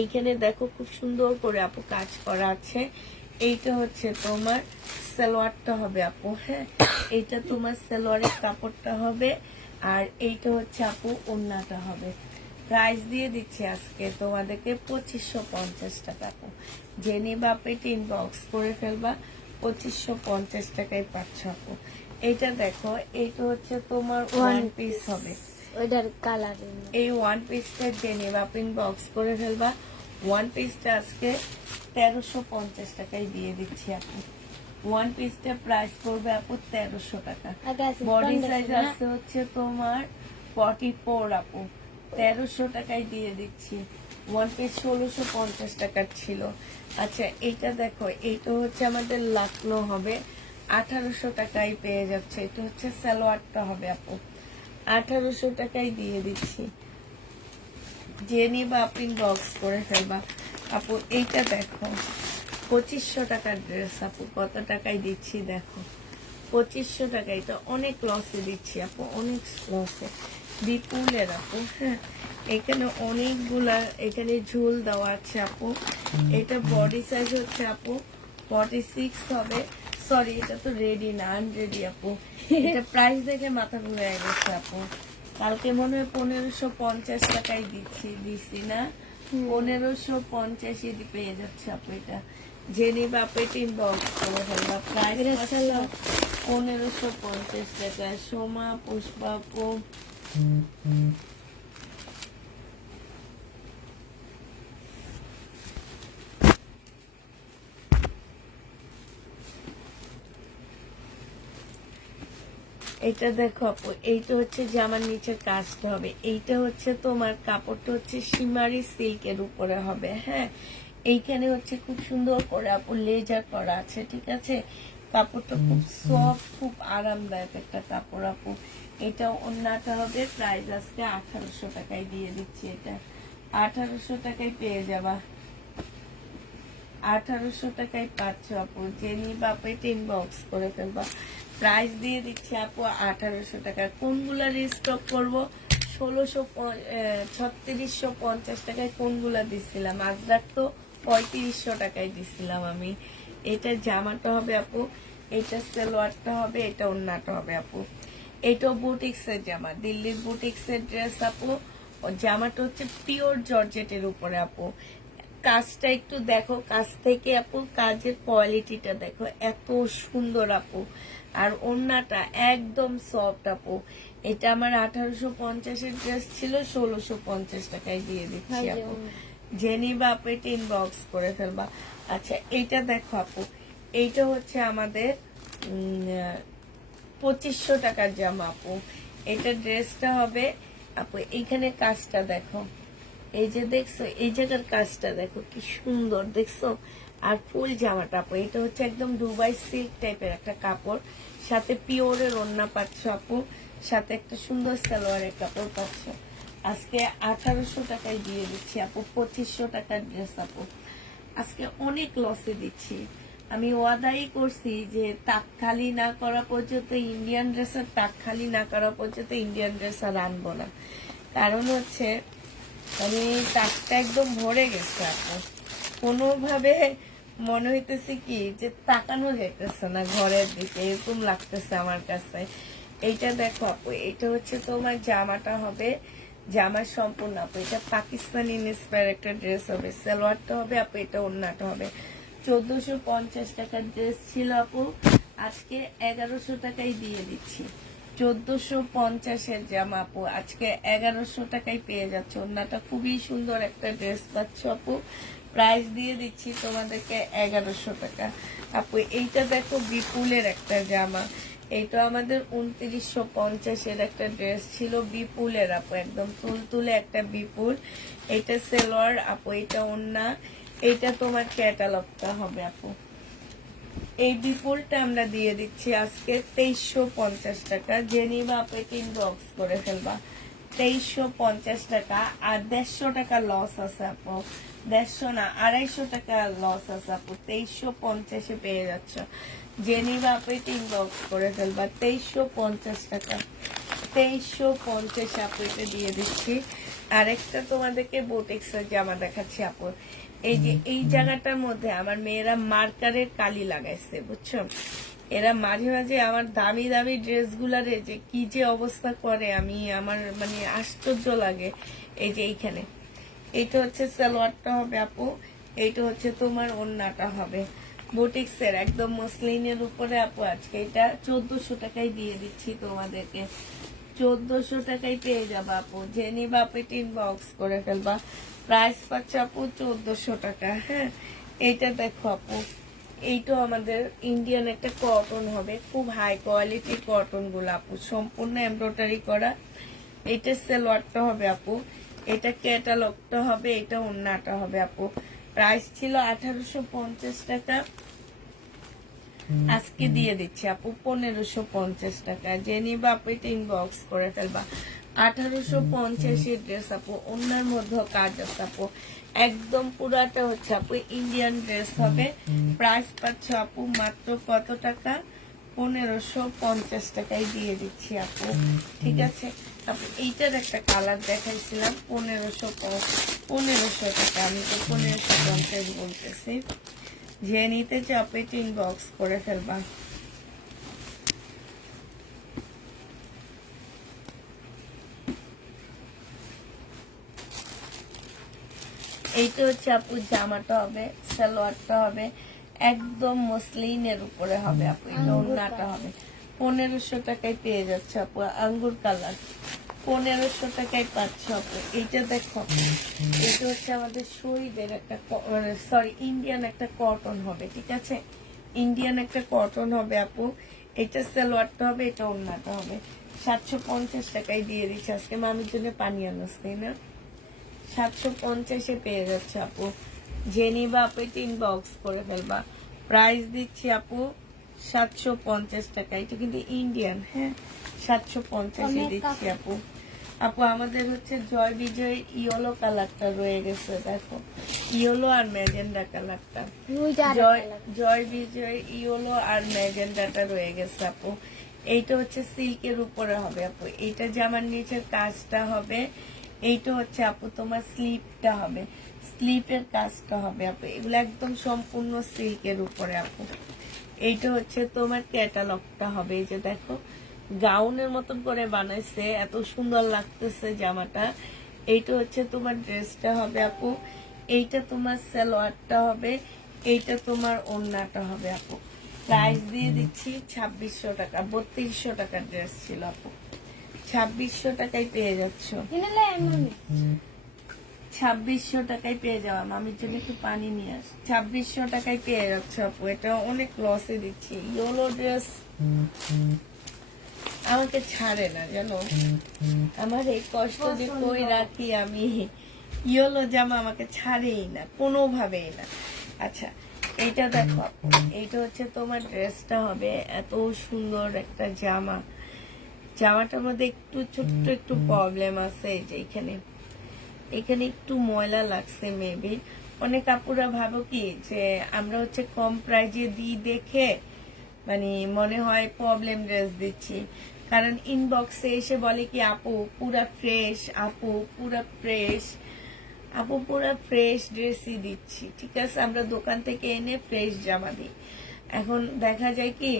এইখানে দেখো খুব সুন্দর করে আপু কাজ করা আছে। এইটা হচ্ছে তোমার সালোয়ারটা হবে আপু। হ্যাঁ, এইটা তোমার সালোয়ারের কাপড়টা হবে, আর এইটা হচ্ছে আপু ওড়নাটা হবে। প্রাইস দিয়ে দিচ্ছি আজকে তোমাদেরকে 2550 টাকা আপু। যে নিবা আপু এটা ইনবক্স করে ফেলবা। 2550 টাকায় পাচ্ছ আপু। এইটা দেখো, এইটা হচ্ছে তোমার ওয়ান পিস হবে। ওইটার কালার এই ওয়ান পিসটা যে নিবা আপু ইনবক্স করে ফেলবা। ওয়ান পিসটা আজকে 1350 টাকায় দিয়ে দিচ্ছি আপু। ওয়ান পিসটা প্রাইস করবে আপু 1300 টাকা। বডি সাইজ আছে হচ্ছে তোমার 44 আপু, 1300 টাকায় দিয়ে দিচ্ছি। ওয়ান পিস 1650 টাকার ছিল। আচ্ছা এইটা দেখো, এইটা হচ্ছে আমাদের লাকনো হবে, 1800 টাকায় পেয়ে যাচ্ছে। এটা হচ্ছে সালোয়ারটা হবে আপু, 1800 টাকায় দিয়ে দিচ্ছি। যে নিবা আপনি বক্স করে ফেলবা আপু। এইটা দেখো 2500 টাকার ড্রেস আপু, কত টাকায় দিচ্ছি দেখো, 2500 টাকা। এটা অনেক লসে দিচ্ছি আপু, অনেক লসে। বিপুলের আপু। হ্যাঁ, এখানে অনেকগুলা এখানে ঝুল দেওয়া আছে আপু। এটা বডি সাইজ হচ্ছে আপু 46 হবে। সরি, এটা তো রেডি না, আনরেডি আপু। এটা প্রাইস দেখে মাথা ঘুরে গেছে আপু। কালকে মনে হয় 1550 টাকায় দিচ্ছি না, 1550 পেয়ে যাচ্ছে আপু। এটা যে নিবা আপু এটা ইনবক্স করে ফেলবা। প্রাইস 1550 টাকা। সোমা পুষ্পা আপু, এটা দেখো আপু, এইটা হচ্ছে জামার নিচের কাজটা হবে। এইটা হচ্ছে তোমার কাপড়টা হচ্ছে শিমারি সিল্কের উপরে হবে। হ্যাঁ, এইখানে হচ্ছে খুব সুন্দর করে আপু লেজার করা আছে, ঠিক আছে। কাপড়টা খুব সফট, খুব আরামদায়ক একটা কাপড় আপু। এটা ওড়নাটা হবে। প্রাইস আজকে 1800 টাকায় দিয়ে দিচ্ছি। এটা 1800 টাকায় পেয়ে যাবা, 1800 টাকায় পাচ্ছ আপু। জেনি বাপে 10 বক্স করে ফেলবা। প্রাইস দিয়ে দিচ্ছি আপু 1800 টাকা। কোনগুলা রিস্টক করব? 3650 টাকায় কোনগুলা দিছিলাম? আজরাক তো 3500 টাকায় দিছিলাম আমি। এটা জামাটা হবে আপু, এটা সালোয়ারটা হবে, এটা ওন্নাটা হবে আপু। এটাও বুটিক্সের জামা, দিল্লির বুটিক্সের ড্রেস আপু। জামাটা হচ্ছে পিওর জর্জেটের উপরে আপু। কাজটা একটু দেখো কাছ থেকে আপু, কাজের কোয়ালিটিটা দেখো, এত সুন্দর আপু। আর ওন্নাটা একদম সফট আপু। এটা আমার 1850-এর ড্রেস ছিল, 1650 টাকায় দিয়ে দিচ্ছি আপু। জেনিবা আপু 10 বক্স করে ফেলবা। আচ্ছা এইটা দেখো আপু, এইটা হচ্ছে আমাদের 2500 টাকার জামা আপু। এটা ড্রেসটা হবে আপু, এইখানে কাজটা দেখো, এই যে দেখছো এই জায়গার কাজটা দেখো কি সুন্দর দেখছো। আর ফুল জামাটা আপু, এটা হচ্ছে একদম দুবাই সিল্ক টাইপের একটা কাপড়, সাথে পিওরের ওড়না পাচ্ছ আপু, সাথে একটা সুন্দর সালোয়ারের কাপড় পাচ্ছ। আজকে 1800 টাকায় দিয়ে দিচ্ছি আপু, 2500 টাকার ড্রেস আপু। আজকে অনেক লসে দিচ্ছি আমি। ওয়াদাই করছি যে তাক খালি না করা পর্যন্ত ইন্ডিয়ান ড্রেসের, তাক খালি না করা পর্যন্ত ইন্ডিয়ান ড্রেস আর আনবো না। কারণ হচ্ছে আমি তাকটা একদম ভরে গেছে আপু। কোনোভাবে মনে হইতেছে কি যে তাকানো যাইতেছে না ঘরের দিকে, এরকম লাগতেছে আমার কাছে। এইটা দেখো আপু, এটা হচ্ছে তোমার জামাটা হবে, জামার সম্পূর্ণ আপু এটা পাকিস্তানি ইন্সপায়ার একটা ড্রেস হবে। সালোয়ারটা হবে আপু, এটা ওন্নাটা হবে। 1450 টাকার ড্রেস ছিল আপু, আজকে 1100 টাকায় দিয়ে দিচ্ছি। 1450-এর জামা আপু, আজকে 1100 টাকায় পেয়ে যাচ্ছে। ওন্নাটা খুবই সুন্দর একটা ড্রেস পাচ্ছ আপু। প্রাইস দিয়ে দিচ্ছি তোমাদেরকে 1100 টাকা আপু। এইটা দেখো বিপুলের একটা জামা, এইটা আমাদের 2950-এর একটা ড্রেস ছিল, বিপুলের আপু, একদম তুলতুলে একটা বিপুল। এটা সেলোয়ার আপু, এটা ওন্না, এইটা তোমার ক্যাটালগটা হবে আপু। এই বিপুলটা আমরা দিয়ে দিচ্ছি আজকে 2350 টাকা। জেনিবা আপু 3 বক্স করে ফেলবা, 2350 টাকা। আর 150 টাকা লস আছে আপু, 150 না 250 টাকা লস আছে আপু। 2350-এ পেয়ে যাচ্ছ। জেনিবা আপু 3 বক্স করে ফেলবা, 2350 টাকা, 2350 আপু এটা দিয়ে দিচ্ছি। আরেকটা তোমাদেরকে বুটিক্সের জামা দেখাচ্ছি আপু। এই যে এই জায়গাটার মধ্যে আমার মেয়েরা মার্কারের কালি লাগাইছে বুঝছো। এরা মাঝে মাঝে আমার দামি দামি ড্রেসগুলারে যে কি যে অবস্থা করে, আমি আমার মানে আশ্চর্য লাগে। এই যে এইখানে এইটা হচ্ছে সালোয়ারটা হবে আপু, এইটা হচ্ছে তোমার ওন্নাটা হবে। বুটিক্সের একদম মসলিনের উপরে আপু, আজকে এটা 1400 টাকায় দিয়ে দিচ্ছি তোমাদেরকে। 1400 টাকায় পেয়ে যাবা আপু। জেনিবা আপু 3 বক্স করে ফেলবা। প্রাইস পাচ্ছে আপু 1400 টাকা। হ্যাঁ এইটা দেখো আপু, এইটাও আমাদের ইন্ডিয়ান একটা কটন হবে, খুব হাই কোয়ালিটি কটন গুলো আপু, সম্পূর্ণ এমব্রয়ডারি করা। এটা সালোয়ারটা হবে আপু, এটা ক্যাটালগটা হবে, এটা ওন্নাটা হবে আপু। প্রাইস ছিল 1850 টাকা, আজকে দিয়ে দিচ্ছি আপু 1550 টাকা। জেনিবা আপু 3 বক্স করে ফেলবা। 1850-এর ড্রেস আপু, ওন্নার মধ্যে কাজ আছে আপু, একদম পুরাটা হচ্ছে আপু ইন্ডিয়ান ড্রেস হবে। প্রাইস পাচ্ছ আপু মাত্র কত টাকা? 1550 টাকায় দিয়ে দিচ্ছি আপু। ঠিক আছে আপু, এইটার একটা কালার দেখাইছিলাম 1500 টাকা, আমি তো 1550 বলতেছি। যে নিতে চাপে 3 বক্স করে ফেলবা। এইটা হচ্ছে আপু জামাটা হবে, সালোয়ারটা হবে একদম মসলিনের উপরে হবে আপু, এটা ওন্নাটা হবে। 1500 টাকায় পেয়ে যাচ্ছে আপু, আঙ্গুর কালার 1500 টাকায় পাচ্ছ আপু। এইটা দেখো, এটা হচ্ছে আমাদের শহীদের একটা সরি ইন্ডিয়ান একটা কটন হবে, ঠিক আছে, ইন্ডিয়ান একটা কটন হবে আপু। এটা সালোয়ারটা হবে, এটা ওন্নাটা হবে। 750 টাকায় দিয়ে দিচ্ছে আজকে। মামির জন্য পানি আনস তাই না? 750-এ পেয়ে যাচ্ছে আপু। জেনিবা আপু 3 বক্স করে ফেলবা। প্রাইস দিচ্ছি আপু 750 টাকা। এটা কিন্তু ইন্ডিয়ান, হ্যাঁ 750-এ দিচ্ছি আপু। আপু আমাদের হচ্ছে জয় বিজয় ইয়েলো কালারটা রয়ে গেছে, দেখো ইয়েলো আর ম্যাজেন্ডা কালারটা, জয় বিজয় ইয়েলো আর ম্যাজেন্ডাটা রয়ে গেছে আপু। এইটা হচ্ছে সিল্কের উপরে হবে আপু, এইটা জামার নিচের কাজটা হবে, এইটা হচ্ছে আপু তোমার স্লিপটা হবে, স্লিপের কাজটা হবে আপু, এগুলো একদম সম্পূর্ণ সিল্কের উপরে আপু। এইটা হচ্ছে তোমার ক্যাটালগটা হবে, এই যে দেখো গাউনের মতন করে বানাইছে, এত সুন্দর লাগতেছে জামাটা। এইটা হচ্ছে তোমার ড্রেসটা হবে আপু, এইটা তোমার সালোয়ারটা হবে, এইটা তোমার ওড়নাটা হবে আপু। প্রাইস দিয়ে দিচ্ছি 2600 টাকা, 3200 টাকার ড্রেস ছিল আপু, 2600 টাকায় পেয়ে যাচ্ছ, 2600 টাকায় পেয়ে যাওয়া। আমি যদি একটু পানি নিয়ে আসি, 2600 টাকায় পেয়ে যাচ্ছ আপু, এটা অনেক লসে দিচ্ছি। ইয়েলো ড্রেস আমাকে ছাড়ে না জানো, আমার এই কষ্ট যে কই রাখি আমি, ইয়েলো জামা আমাকে ছাড়েই না কোনোভাবেই না। আচ্ছা এইটা দেখো আপু, এইটা হচ্ছে তোমার ড্রেসটা হবে, এত সুন্দর একটা জামা, জামাটার মধ্যে একটু ছোট্ট একটু প্রবলেম আছে, এই যে এখানে এখানে একটু ময়লা লাগছে মেবি। অনেক আপুরা ভাবো কি যে আমরা হচ্ছে কম প্রাইজে দিই দেখে মানে মনে হয় প্রবলেম ড্রেস দিচ্ছি, কারণ ইনবক্সে এসে বলে কি আপু পুরা ফ্রেশ, আপু পুরা ফ্রেশ, আপু পুরা ফ্রেশ ড্রেসই দিচ্ছি। ঠিক আছে, আমরা দোকান থেকে এনে ফ্রেশ জামা দিই। এখন দেখা যায় কি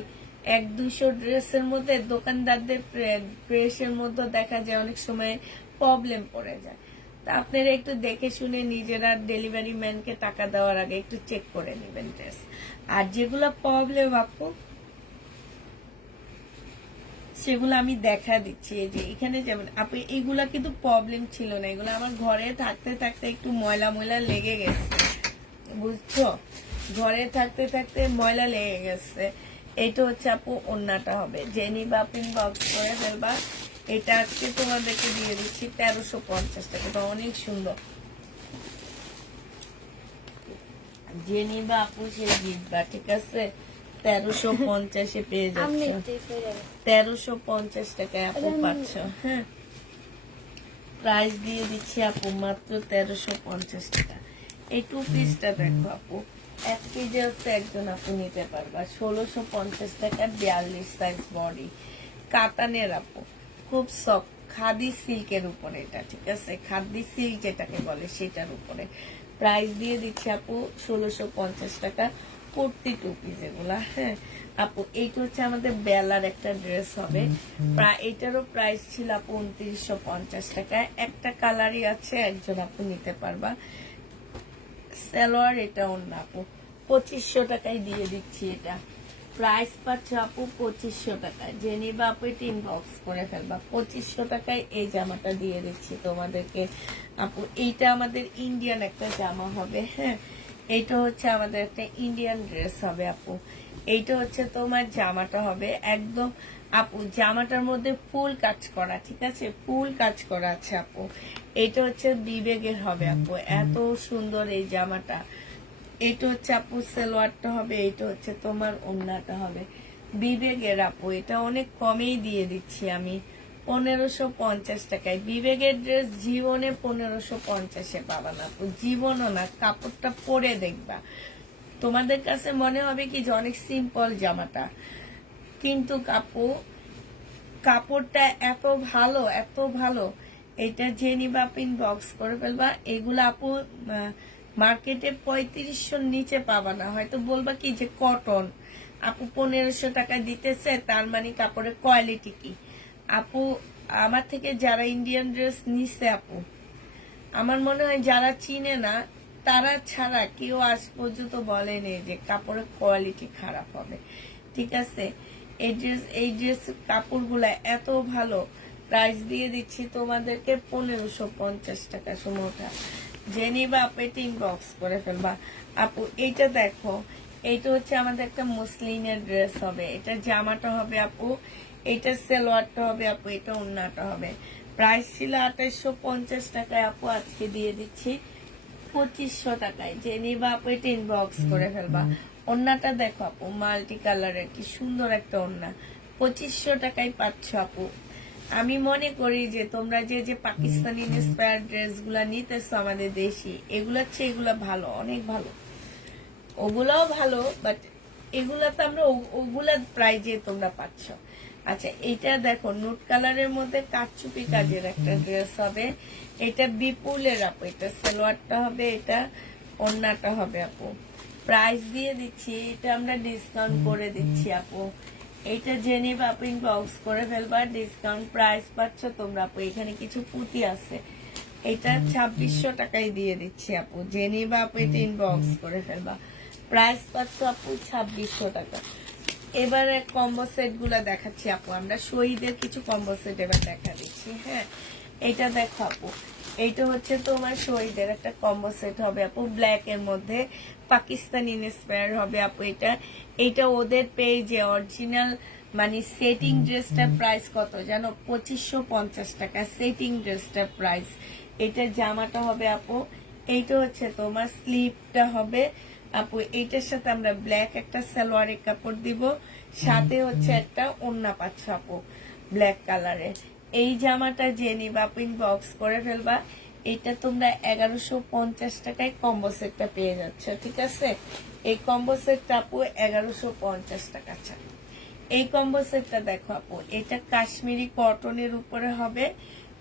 100-200 ড্রেসের মধ্যে দোকানদারদের ফ্রেশের মধ্যে দেখা যায় অনেক সময় প্রবলেম পড়ে যায়। তা আপনারা একটু দেখে শুনে নিজেরা ডেলিভারি ম্যানকে টাকা দেওয়ার আগে একটু চেক করে নেবেন ড্রেস। আর যেগুলো প্রবলেম আপু সেগুলো আমি দেখা দিচ্ছি, এই যে এখানে যেমন আপু এগুলা কিন্তু প্রবলেম ছিল না, এগুলো আমার ঘরে থাকতে থাকতে একটু ময়লা ময়লা লেগে গেছে, বুঝছো, ঘরে থাকতে থাকতে ময়লা লেগে গেছে। এইটা হচ্ছে আপু ওন্নাটা হবে, জেনি বাপিন বক্স করে ফেলবা। এটা আজকে তোমাদেরকে দিয়ে দিচ্ছি 1350 টাকা, এটা অনেক সুন্দর। জেনি বা আপু সে জিতবা, ঠিক আছে, 1350 পেয়ে যাচ্ছে, 1350 টাকায় আপু পাচ্ছ। হ্যাঁ প্রাইস দিয়ে দিচ্ছি আপু মাত্র 1350 টাকা। এই টু পিসটা দেখো আপু, 1 কেজি হচ্ছে একজন আপু নিতে পারবা, 1650 টাকা, 42 সাইজ বডি, কাতানের আপু, খুব সফট খাদি সিল্কের উপরে এটা, ঠিক আছে, খাদি সিল্ক যেটাকে বলে সেটার উপরে। প্রাইস দিয়ে দিচ্ছি আপু 1650 টাকা, কুর্তি টু পিস এগুলা। হ্যাঁ আপু এইটা হচ্ছে আমাদের বেলার একটা ড্রেস হবে, এটারও প্রাইস ছিল আপু 2950 টাকা, একটা কালারই আছে, একজন আপু নিতে পারবা। সালোয়ার এটা অন্য আপু 2500 টাকায় দিয়ে দিচ্ছি, এটা প্রাইস পাচ্ছে আপু 2500 টাকায়, যে নিবা আপু এটা ইনবক্স করে ফেলবা, 2500 টাকায় এই জামাটা দিয়ে দিচ্ছি তোমাদেরকে আপু। এইটা আমাদের ইন্ডিয়ান একটা জামা হবে। হ্যাঁ এইটা হচ্ছে আমাদের একটা ইন্ডিয়ান ড্রেস হবে আপু, এইটা হচ্ছে তোমার জামাটা হবে একদম আপু, জামাটার মধ্যে ফুল কাজ করা, ঠিক আছে, ফুল কাজ করা আছে আপু। এটা হচ্ছে বিবেকের হবে আপু, এত সুন্দর এই জামাটা। এটা হচ্ছে আপু সালোয়ারটা হবে, এটা হচ্ছে তোমার ওড়নাটা হবে বিবেকের আপু, এটা অনেক কমেই দিয়ে দিচ্ছি আমি 1550 টাকায়। বিবেকের ড্রেস জীবনে 1550-এ পাবা না আপু, জীবনও না, কাপড়টা পরে দেখবা তোমাদের কাছে মনে হবে কি যে অনেক সিম্পল জামাটা, কিন্তু কাপড়টা এত ভালো, এত ভালো। এটা যে নিবা পিন বক্স করে ফেলবা। এগুলো আপু মার্কেটে 3500 নিচে পাবা না, হয়তো বলবা কি যে কটন, আপু 1500 টাকা দিতেছে, তার মানে কাপড়ের কোয়ালিটি কি। আপু আমার থেকে যারা ইন্ডিয়ান ড্রেস নিছে আপু, আমার মনে হয় যারা চিনে না তারা ছাড়া কেউ আজ পর্যন্ত বলেনি যে কাপড়ের কোয়ালিটি খারাপ হবে, ঠিক আছে। এই ড্রেস কাপড়গুলা এত ভালো, প্রাইস দিয়ে দিচ্ছি তোমাদেরকে 1550 টাকা। সমুদ্রা জেনিবা পেটিং বক্স করে ফেলবা আপু। এইটা দেখো, এইটা হচ্ছে আমাদের একটা মুসলিমের ড্রেস হবে, এটা জামাটা হবে আপু, এটা সালোয়ারটা হবে আপু, এটা ওড়নাটা হবে। প্রাইস ছিল 2850 টাকায় আপু, আজকে দিয়ে দিচ্ছি 2500 টাকায়। যে নিবা আপু এটা ইনবক্স করে ফেলবা। ওড়নাটা দেখো আপু, মাল্টি কালারের কি সুন্দর একটা ওড়না, 2500 টাকায় পাচ্ছ আপু। আমি মনে করি যে তোমরা যে যে পাকিস্তানি ইন্সপায়ার্ড ড্রেসগুলা নিতেছো আমাদের দেশি, এগুলার চেয়ে এগুলা ভালো, অনেক ভালো। ওগুলাও ভালো, বাট এগুলা তো আমরা ওগুলার প্রাইজে তোমরা পাচ্ছ। আচ্ছা, এইটা দেখো নুট কালারের মধ্যে কাচচুপি কাজের একটা ড্রেস হবে। এটা বিপুলের আপু, এটা সালোয়ারটা হবে, এটা ওড়নাটা হবে আপু। প্রাইস দিয়ে দিচ্ছি, এটা আমরা ডিসকাউন্ট করে দিচ্ছি আপু। এইটা জেনিভ আপু ইনবক্স করে ফেলবা, ডিসকাউন্ট প্রাইস পাচ্ছ তোমরা আপু। এখানে কিছু পুঁতি আছে, এটা 2600 টাকায় দিয়ে দিচ্ছি আপু। জেনিভ আপু এটা ইনবক্স করে ফেলবা, প্রাইস পাচ্ছ আপু 2600 টাকা। এবারে কম্বো সেট গুলা দেখাচ্ছি আপু, আমরা শহীদের কিছু কম্বো সেট এবার দেখা দিচ্ছি। হ্যাঁ, এটা দেখো আপু, এইটা হচ্ছে তোমার শহীদের একটা কম্বো সেট হবে আপু, ব্ল্যাক এর মধ্যে পাকিস্তানি ইন্সপায়ার হবে আপু। এটা ওদের পেজে অরিজিনাল মানে সেটিং ড্রেসটার প্রাইস কত জানো? 2550 টাকা সেটিং ড্রেসটার প্রাইস। এটা জামাটা হবে আপু, এইটা হচ্ছে তোমার স্লিপটা হবে আপু। এইটার সাথে আমরা ব্ল্যাক একটা সালোয়ারের কাপড় দিব, সাথে হচ্ছে একটা ওড়না পাচ্ছ আপু ব্ল্যাক কালারের। এই জামাটা যে নিবা আপু ইনবক্স করে ফেলবা। এটা তোমরা 1150 টাকায় কম্বো সেটটা পেয়ে যাচ্ছ, ঠিক আছে? এই কম্বো সেটটা আপু 1150 টাকা। এই কম্বো সেটটা দেখো আপু, এটা কাশ্মীরি কটনের উপরে হবে।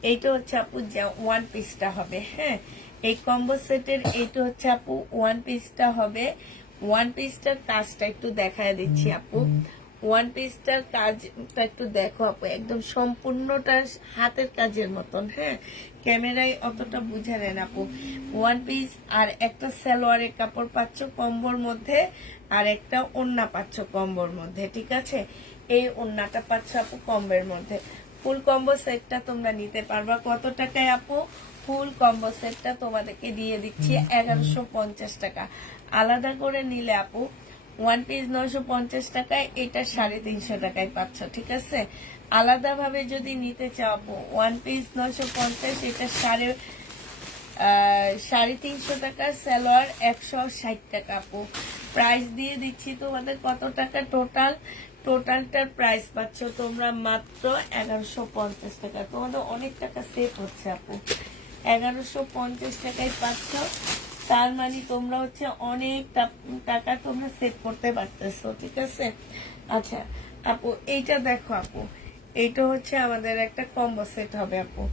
এইটা হচ্ছে আপু ওয়ান পিসটা হবে। হ্যাঁ, এই কম্বো সেটের এইটা হচ্ছে আপু ওয়ান পিসটা হবে। ওয়ান পিসটার কাজটা একটু দেখায় দিচ্ছি আপু। ওয়ান পিসটার কাজটা একটু দেখো আপু, একদম সম্পূর্ণটা হাতের কাজের মতন। হ্যাঁ, ক্যামেরায় অতটা বুঝা নেন আপু। ওয়ান পিস আর একটা সালোয়ারের কাপড় পাচ্ছ কম্বোর মধ্যে, আর একটা ওড়না পাচ্ছ কম্বোর মধ্যে, ঠিক আছে? এই ওড়নাটা পাচ্ছ আপু কম্বোর মধ্যে। ফুল কম্বো সেটটা তোমরা নিতে পারবা কত টাকায় আপু? ফুল কম্বো সেটটা তোমাদেরকে দিয়ে দিচ্ছি 1150 টাকা। আলাদা করে নিলে আপু ওয়ান পিস 950 টাকায়, এটা 350 টাকায় পাচ্ছ, ঠিক আছে? আলাদা ভাবে যদি নিতে চাও আপু, ওয়ান পিস 950, এটা 350 টাকা, সালোয়ার 160 টাকা আপু। প্রাইস দিয়ে দিচ্ছি তোমাদের কত টাকা? টোটালটার প্রাইস পাচ্ছ তোমরা মাত্র 1150 টাকা। তোমাদের অনেক টাকা সেভ হচ্ছে আপু, 1150 টাকায় পাচ্ছ। তার মানে তোমরা হচ্ছে অনেক টাকা তোমরা সেভ করতে পারতেছো, ঠিক আছে? আচ্ছা আপু, এইটা দেখো আপু, এইটা হচ্ছে আমাদের একটা কম্বো সেট হবে আপু।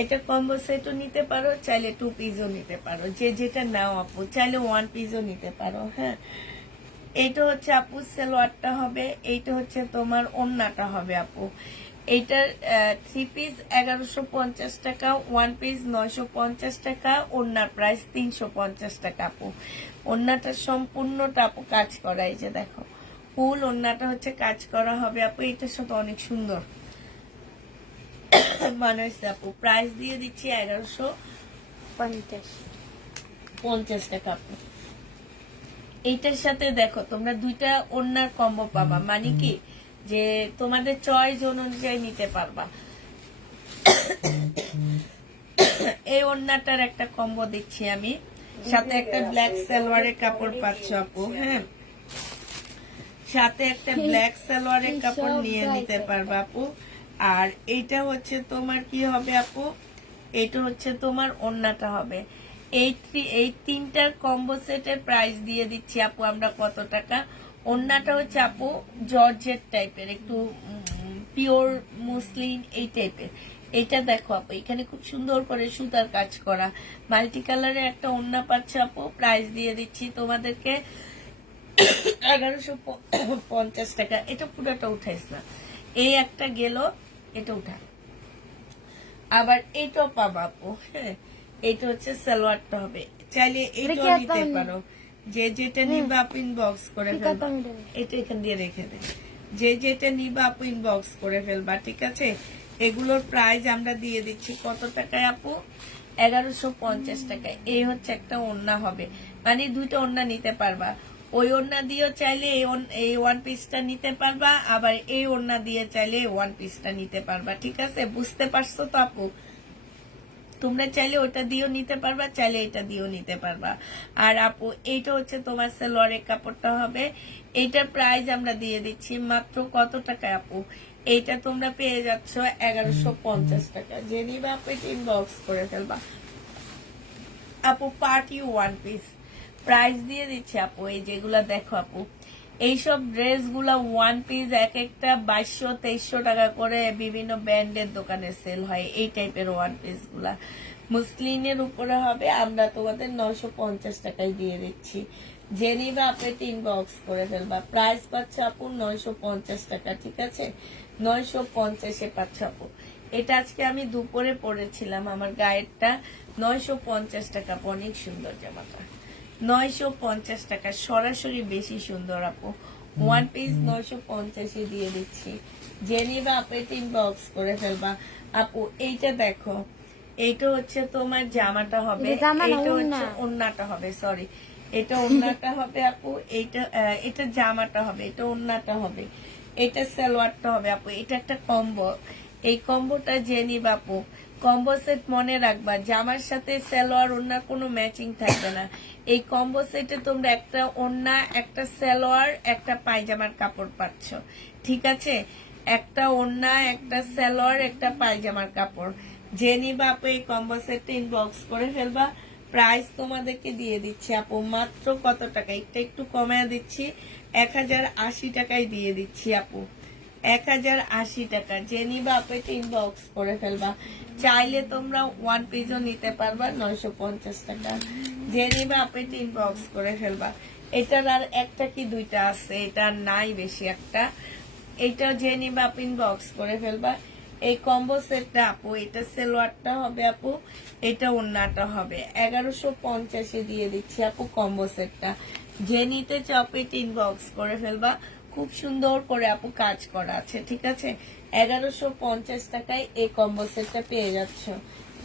এটা কম্বো সেটও নিতে পারো, চাইলে 2 পিসও নিতে পারো, যে যেটা নাও আপু। চাইলে 1 পিসও নিতে পারো। হ্যাঁ, এইটা হচ্ছে আপু সালোয়ারটা হবে, এইটা হচ্ছে তোমার ওড়নাটা হবে আপু। এইটার 3 পিস 1150 টাকা, 1 পিস 950 টাকা, ওড়নার প্রাইস 350 টাকা আপু। ওড়নাটা সম্পূর্ণটা আপু কাজ করা, এই যে দেখো ফুল ওড়নাটা হচ্ছে কাজ করা হবে আপু। এটার সাথে অনেক সুন্দর মানে হচ্ছে আপু। প্রাইস দিয়ে দিচ্ছি 1150 টাকা আপু। এইটার সাথে দেখো তোমরা দুইটা ওড়নার কম্বো পাবা, মানে কি যে তোমাদের চয়েস অনুযায়ী নিতে পারবা। এই ওড়নাটার একটা কম্বো দিচ্ছি আমি, সাথে একটা ব্ল্যাক সালোয়ারের কাপড় পাচ্ছ আপু। হ্যাঁ, সাথে একটা ব্ল্যাক সালোয়ারের কাপড় নিয়ে নিতে পারবা আপু। আর এইটা হচ্ছে তোমার কি হবে আপু? এটা হচ্ছে তোমার ওড়নাটা হবে। এই তিনটার কম্বো সেটের প্রাইস দিয়ে দিচ্ছি আপু আমরা কত টাকা? ওড়নাটা হচ্ছে আপু জর্জেট টাইপের, একটু পিওর মুসলিন এই টাইপের। এটা দেখো আপু, এখানে খুব সুন্দর করে সুতার কাজ করা মাল্টি কালারের একটা ওড়না পাচ্ছে আপু। প্রাইস দিয়ে দিচ্ছি তোমাদেরকে 1150 টাকা। এটা পুরোটা উঠাইস না, এই একটা গেল, এটা উঠা। আবার এইটাও পাবা আপু। হ্যাঁ, এইটা হচ্ছে সালোয়ারটা হবে, চাইলে এইটাও নিতে পারো। যে যেটা নিবা আপু ইনবক্স করে ফেলবা। এটা এখান দিয়ে রেখে দে, যে যেটা নিবা আপু ইনবক্স করে ফেলবা, ঠিক আছে? এগুলোর প্রাইস আমরা দিয়ে দিচ্ছি কত টাকায় আপু? 1150 টাকায়। এই হচ্ছে একটা ওড়না হবে, মানে দুইটা ওড়না নিতে পারবা। ওই ওড়না দিয়েও চাইলে এই ওয়ান পিসটা নিতে পারবা, আবার এই ওড়না দিয়ে চাইলে ওয়ান পিসটা নিতে পারবা, ঠিক আছে? বুঝতে পারছো তো আপু? তোমরা চাইলে ওটা দিয়েও নিতে পারবা, চাইলে এটা দিয়েও নিতে পারবা। আর আপু এইটা হচ্ছে তোমার সালোয়ারের কাপড়টা হবে। এইটার প্রাইস আমরা দিয়ে দিচ্ছি মাত্র কত টাকায় আপু? এইটা তোমরা পেয়ে যাচ্ছ 1150 টাকা। যে নিবে আপু ইনবক্স করে ফেলবা। আপু পার্টি ওয়ান পিস প্রাইস দিয়ে দিচ্ছে আপু। এই যেগুলা দেখো আপু, এইসব ড্রেস গুলা ওয়ান পিস এক একটা 2200-2300 টাকা করে বিভিন্ন ব্র্যান্ডের দোকানে সেল হয়। এই টাইপের ওয়ান পিস গুলা মুসলিনের উপরে হবে, আমরা তোমাদের 950 টাকায় দিয়ে দিচ্ছি। যে নিবে আপনি ইনবক্স করে ফেলবা। প্রাইস পাচ্ছে আপু 950 টাকা, ঠিক আছে? 950-এ পাচ্ছ আপু। এটা আজকে আমি দুপুরে পরেছিলাম, আমার গায়েরটা 950 টাকা। অনেক সুন্দর জামাটা, 950 টাকা সরাসরি, বেশি সুন্দর আপু। ওয়ান পিস 950-এ দিয়ে দিচ্ছি। যে নিবে আপনি ইনবক্স করে ফেলবা। আপু এইটা দেখো, এইটা হচ্ছে তোমার জামাটা হবে, এইটা হচ্ছে ওন্নাটা হবে, সরি এটা ওন্নাটা হবে আপু। এটা জামাটা হবে, এটা ওন্নাটা হবে, এটা সালোয়ারটা হবে আপু। এটা একটা কম্বো, এই কম্বোটা যে নিবে আপু, কম্বো সেট মনে রাখবা, জামার সাথে সালোয়ার ওন্না কোনো ম্যাচিং থাকবে না। এই কম্বো সেটে তোমরা একটা ওন্না, একটা সালোয়ার, একটা পায়জামার কাপড় পাচ্ছ, ঠিক আছে? একটা ওন্না, একটা সালোয়ার, একটা পায়জামার কাপড়। যে নিবা আপু এই কম্বো সেটটা ইনবক্স করে ফেলবা। প্রাইস তোমাদেরকে দিয়ে দিচ্ছি আপু মাত্র কত টাকা, একটু কমায় দিচ্ছি, 1080 টাকায় দিয়ে দিচ্ছি আপু। 1080 টাকা। যে নিবা আপু ইনবক্স করে ফেলবা। চাইলে তোমরা ওয়ান পিসও নিতে পারবা 950 টাকা। যে নিবা আপু ইনবক্স করে ফেলবা। এটার আর একটা কি দুইটা আছে, এটা নাই বেশি একটা। এটা যে নিবা আপু ইনবক্স করে ফেলবা। এই কম্বো সেটটা আপু, এটা সালোয়ারটা হবে আপু, এটা ওন্নাটা হবে। 1150-এ দিয়ে দিচ্ছি আপু কম্বো সেটটা। যে নিতে চাও এটা ইনবক্স করে ফেলবা। খুব সুন্দর করে আপু কাজ করা আছে, ঠিক আছে? 1150 টাকায় এই কম্বো সেটটা পেয়ে যাচ্ছ।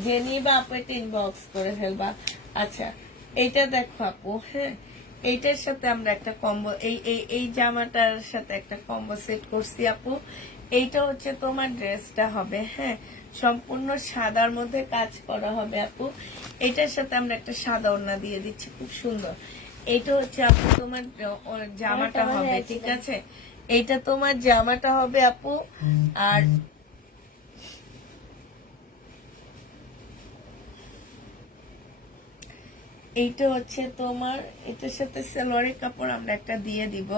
যে নিবা আপু এটা ইনবক্স করে ফেলবা। আচ্ছা এইটা দেখো আপু, হ্যাঁ এইটার সাথে আমরা একটা কম্বো, এই জামাটার সাথে একটা কম্বো সেট করছি আপু। এইটা হচ্ছে তোমার ড্রেসটা হবে, হ্যাঁ সম্পূর্ণ সাদার মধ্যে কাজ করা হবে আপু। এটার সাথে আমরা একটা সাদা ওড়না দিয়ে দিচ্ছি, খুব সুন্দর। এইটা হচ্ছে আপু তোমার জামাটা হবে, ঠিক আছে? এইটা তোমার জামাটা হবে আপু। আর এইটা হচ্ছে তোমার, এটার সাথে সালোয়ারের কাপড় আমরা একটা দিয়ে দিব।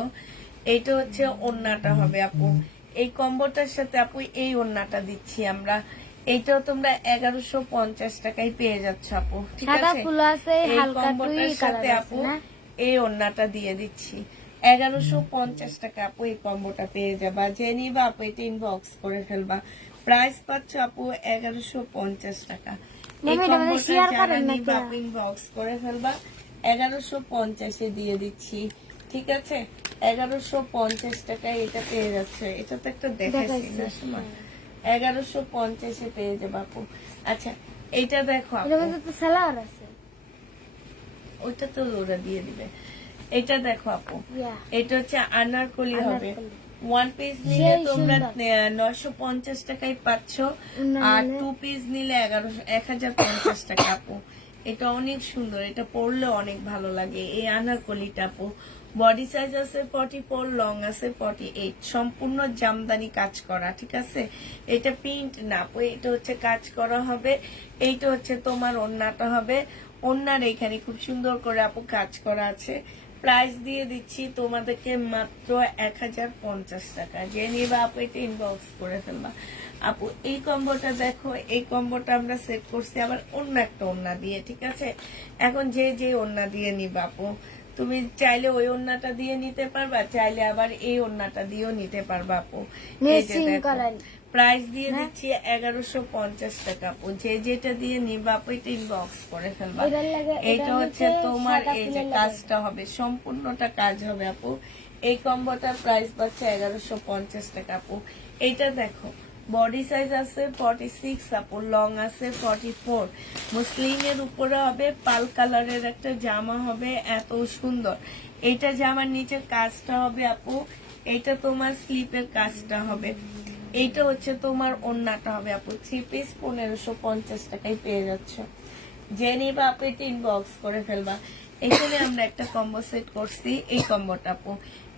এইটা হচ্ছে ওড়নাটা হবে আপু। এই কম্বোটার সাথে আপু এই ওড়নাটা দিচ্ছি আমরা। এইটাও তোমরা 1150 টাকায় পেয়ে যাচ্ছ আপু, ঠিক আছে? এই কম্বোটার সাথে আপু এই ওড়নাটা দিয়ে দিচ্ছি 1150 টাকা আপু। এই কম্বোটা পেয়ে যাবা। যে নিবা আপু এটা ইনবক্স করে ফেলবা। প্রাইস পাচ্ছ আপু 1150 টাকা। এই কম্বোটা যারা নিবা আপু ইনবক্স করে ফেলবা। 1150-এ দিয়ে দিচ্ছি, ঠিক আছে? 1150 টাকায় এটা পেয়ে যাচ্ছে। এটা তো একটা দেখাচ্ছি না সময়, 1150-এ পেয়ে যাবে আপু। আচ্ছা এইটা দেখো আপু, ওইটা তো ওরা দিয়ে দিবে। এটা দেখো আপু, এটা হচ্ছে আনারকলি হবে। ওয়ান পিস নিলে তোমরা 950 টাকায় পাচ্ছ, আর টু পিস নিলে 1050 টাকা আপু। এটা অনেক সুন্দর, এটা পরলে অনেক ভালো লাগে। এই আনারকলিটা আপু বডি সাইজ আছে 44, লং আছে 48, সম্পূর্ণ জামদানি কাজ করা, ঠিক আছে? এটা প্রিন্ট না আপু, এটা হচ্ছে কাজ করা হবে। এইটা হচ্ছে তোমার ওড়নাটা হবে, ওড়নার এখানে খুব সুন্দর করে আপু কাজ করা আছে। প্রাইস দিয়ে দিচ্ছি তোমাদেরকে মাত্র 1050 টাকা। যে নিবা আপু এটা ইনবক্স করে ফেলবা। আপু এই কম্বোটা দেখো, এই কম্বোটা আমরা সেট করছি আবার অন্য একটা ওড়না দিয়ে, ঠিক আছে? এখন যে ওড়না দিয়ে নিবা আপু, তুমি চাইলে ওই ওড়নাটা দিয়ে নিতে পারবা, চাইলে আবার এই ওড়নাটা দিয়েও নিতে পারবা আপু। প্রাইস দিয়ে দিচ্ছি 1150 টাকা আপু। যে যেটা দিয়ে নিবা আপু এটা ইনবক্স করে ফেলবা। এটা হচ্ছে তোমার এই যে কাজটা হবে, সম্পূর্ণটা কাজ হবে আপু। এই কম্বোটার প্রাইস পাচ্ছে 1150 টাকা আপু। এইটা দেখো বডি সাইজ আছে 46 আপু, লং আছে 44, মুসলিমের উপরে হবে, পাল কালারের একটা জামা হবে, এত সুন্দর। এইটা জামার নিচে কাজটা হবে আপু। এইটা তোমার স্লিপের কাজটা হবে। এইটা হচ্ছে তোমার ওড়নাটা হবে আপু। 3 পিস 1550 টাকায় পেয়ে যাচ্ছ। যে নিবা আপু এটা ইনবক্স করে ফেলবা। এখানে আমরা একটা কম্বো সেট করছি, এই কম্বোটা আপু।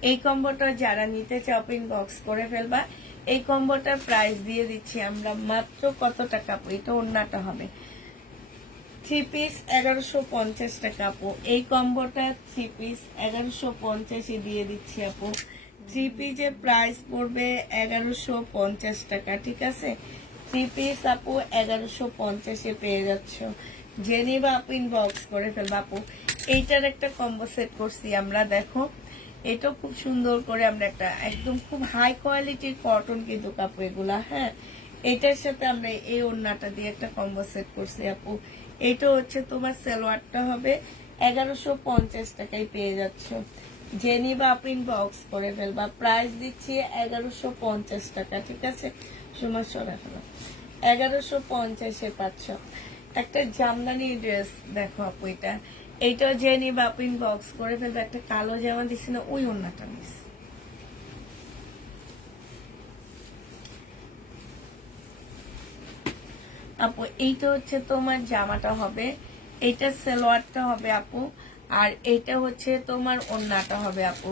এই কম্বোটা যারা নিতে চাও ইনবক্স করে ফেলবা। এই কম্বোটার প্রাইস দিয়ে দিচ্ছি আমরা মাত্র কত টাকা আপু? এটা ওড়নাটা হবে 3 পিস 1150 টাকা আপু। এই কম্বোটা 3 পিস 1150 দিয়ে দিচ্ছি আপু। 3 পিসের প্রাইস পড়বে 1150 টাকা, ঠিক আছে? 3 পিস আপু 1150 পেয়ে যাচ্ছ। জেনিবা আপু ইনবক্স করে ফেলবা আপু। এইটার একটা কম্বো সেট করছি আমরা, দেখো এটা খুব সুন্দর করে আমরা একটা একদম খুব হাই কোয়ালিটির কটন কিন্তু কাপড় এগুলা, হ্যাঁ। এটার সাথে আমরা এই ওড়নাটা দিয়ে একটা কম্বো সেট করছি আপু। এটা হচ্ছে তোমার সালোয়ারটা হবে 1150 টাকায় পেয়ে যাচ্ছ। জেনিবা আপু ইনবক্স করে ফেলবা। প্রাইস দিচ্ছি 1150 টাকা, ঠিক আছে? সমস্যা রাখো 1150 পাচ্ছ। একটা জামদানি ড্রেস দেখো আপু, এইটা জেনিবা আপু ইনবক্স করে ফেলবা। একটা কালো জামা দিছি না, ওই ওড়নাটা নিস আপু। এইটা হচ্ছে তোমার জামাটা হবে, এইটা সালোয়ারটা হবে আপু, আর এইটা হচ্ছে তোমার ওড়নাটা হবে আপু।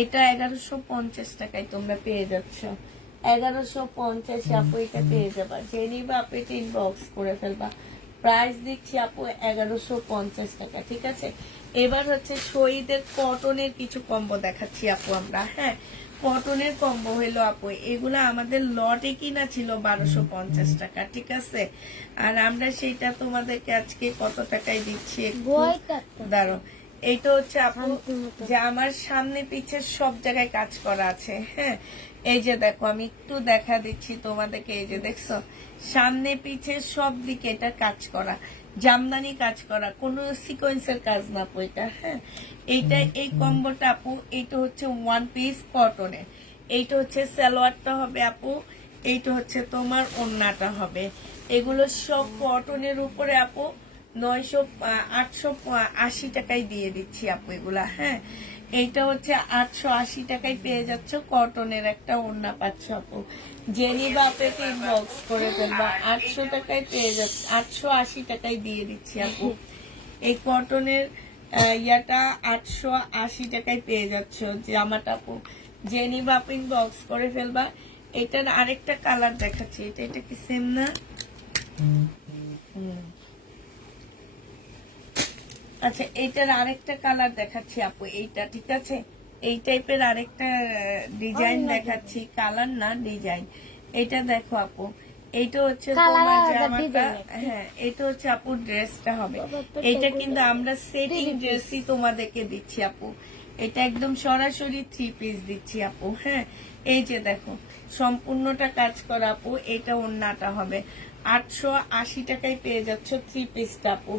এটা 1150 টাকায় তোমরা পেয়ে যাচ্ছ। 1150 আপু এটা পেয়ে যাবা। জেনিবা আপু এটা ইনবক্স করে ফেলবা। প্রাইস দিচ্ছি আপু 1150 টাকা, ঠিক আছে? এবার হচ্ছে শহীদের কটনের কিছু কম্বো দেখাচ্ছি আপু আমরা, হ্যাঁ। কটনের কম্বো হইলো আপু, এগুলা আমাদের লটে কিনা ছিল 1250 টাকা, ঠিক আছে? আর আমরা সেইটা তোমাদেরকে আজকে কত টাকায় দিচ্ছি একটু দাঁড়ো। এইটা হচ্ছে আপু যে আমার সামনে পিছে সব জায়গায় কাজ করা আছে, হ্যাঁ। এই যে দেখো আমি একটু দেখা দিচ্ছি তোমাদেরকে, এই যে দেখছো সামনে পিছে সব দিকে এটা কাজ করা, জামদানি কাজ করা, কোনো সিকোয়েন্সের কাজ না আপু এটা, হ্যাঁ। এইটা এই কম্বোটা আপু, এইটা হচ্ছে 1 পিস কটনের। এইটা হচ্ছে সালোয়ারটা হবে আপু, এইটা হচ্ছে তোমার ওড়নাটা হবে। এগুলো সব কটনের উপরে আপু 880 টাকায় দিয়ে দিচ্ছি আপু এগুলা, হ্যাঁ। এইটা হচ্ছে 880 টাকায় পেয়ে যাচ্ছ, কটনের একটা ওড়না পাচ্ছ আপু। জেনিবা আপনাকে ইনবক্স করে ফেলবা। 800 টাকায় পেয়ে যাচ্ছে, 880 টাকায় দিয়ে দিচ্ছি আপু। এই কটনের ইয়াটা 880 টাকায় পেয়ে যাচ্ছ জামাটা আপু। জেনিবা আপু ইনবক্স করে ফেলবা। এটার আরেকটা কালার দেখাচ্ছি, এটা কি সেম না? আচ্ছা, এইটার আরেকটা কালার দেখাচ্ছি আপু, এইটা, ঠিক আছে? এই টাইপের আরেকটা ডিজাইন দেখাচ্ছি, কালার না ডিজাইন। এটা দেখো আপু, এইটা হচ্ছে তোমার জামাটা, হ্যাঁ। এটা হচ্ছে আপু ড্রেসটা হবে। এটা কিন্তু আমরা সেটিং ড্রেসই তোমাদেরকে দিচ্ছি আপু। এটা একদম সরাসরি 3 পিস দিচ্ছি আপু, হ্যাঁ। এই যে দেখো সম্পূর্ণটা কাজ করা আপু। এটা ওড়নাটা হবে 880 টাকায় পেয়ে যাচ্ছ 3 পিসটা আপু।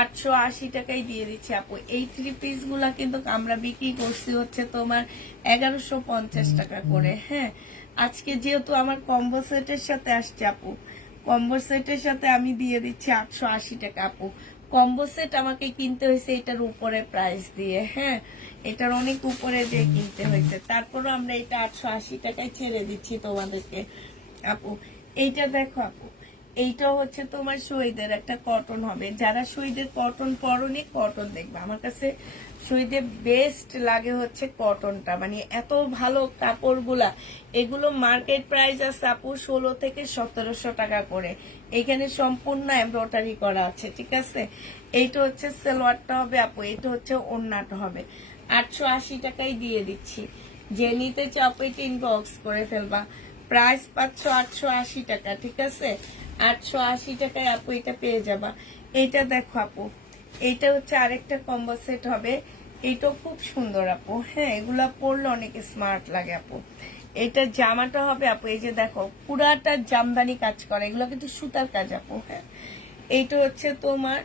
880 টাকায় দিয়ে দিচ্ছি আপু। এই 3 পিস গুলা কিন্তু আমরা বিক্রি করছি হচ্ছে তোমার 1150 টাকা করে, হ্যাঁ। আজকে যেহেতু আমার কম্বো সেটের সাথে আসছে আপু, কম্বো সেটের সাথে আমি দিয়ে দিচ্ছি 880 টাকা আপু। কম্বো সেট আমাকে কিনতে হয়েছে এটার উপরে প্রাইস দিয়ে, হ্যাঁ। এটার অনেক উপরে দিয়ে কিনতে হয়েছে, তারপরও আমরা এটা 880 টাকায় ছেড়ে দিচ্ছি তোমাদেরকে আপু। এইটা দেখো আপু, এইটা হচ্ছে তোমার শহীদের একটা কটন হবে। যারা শহীদের কটন পরনি, কটন দেখবে। আমার কাছে শহীদের বেস্ট লাগে হচ্ছে কটনটা, মানে এত ভালো কাপড়গুলা। এগুলো মার্কেট প্রাইস আছে আপু 16 থেকে 1700 টাকা করে। এখানে সম্পূর্ণ এমব্রয়ডারি করা আছে, ঠিক আছে? এইটা হচ্ছে সালোয়ারটা হবে আপু, এটা হচ্ছে ওড়নাটা হবে। 880 টাকায় দিয়ে দিচ্ছি। যে নিতে চাও এটা ইনবক্স করে ফেলবা। প্রাইস পাচ্ছ 880 টাকা, ঠিক আছে? 880 টাকায় আপু এটা পেয়ে যাবা। এইটা দেখো আপু, এইটা হচ্ছে আরেকটা কম্বো সেট হবে। এইটাও খুব সুন্দর আপু, হ্যাঁ। এগুলা পরলে অনেক স্মার্ট লাগে আপু। এটা জামাটা হবে আপু, এই যে দেখো পুরাটা জামদানি কাজ করে, এগুলো কিন্তু সুতার কাজ আপু, হ্যাঁ। এইটা হচ্ছে তোমার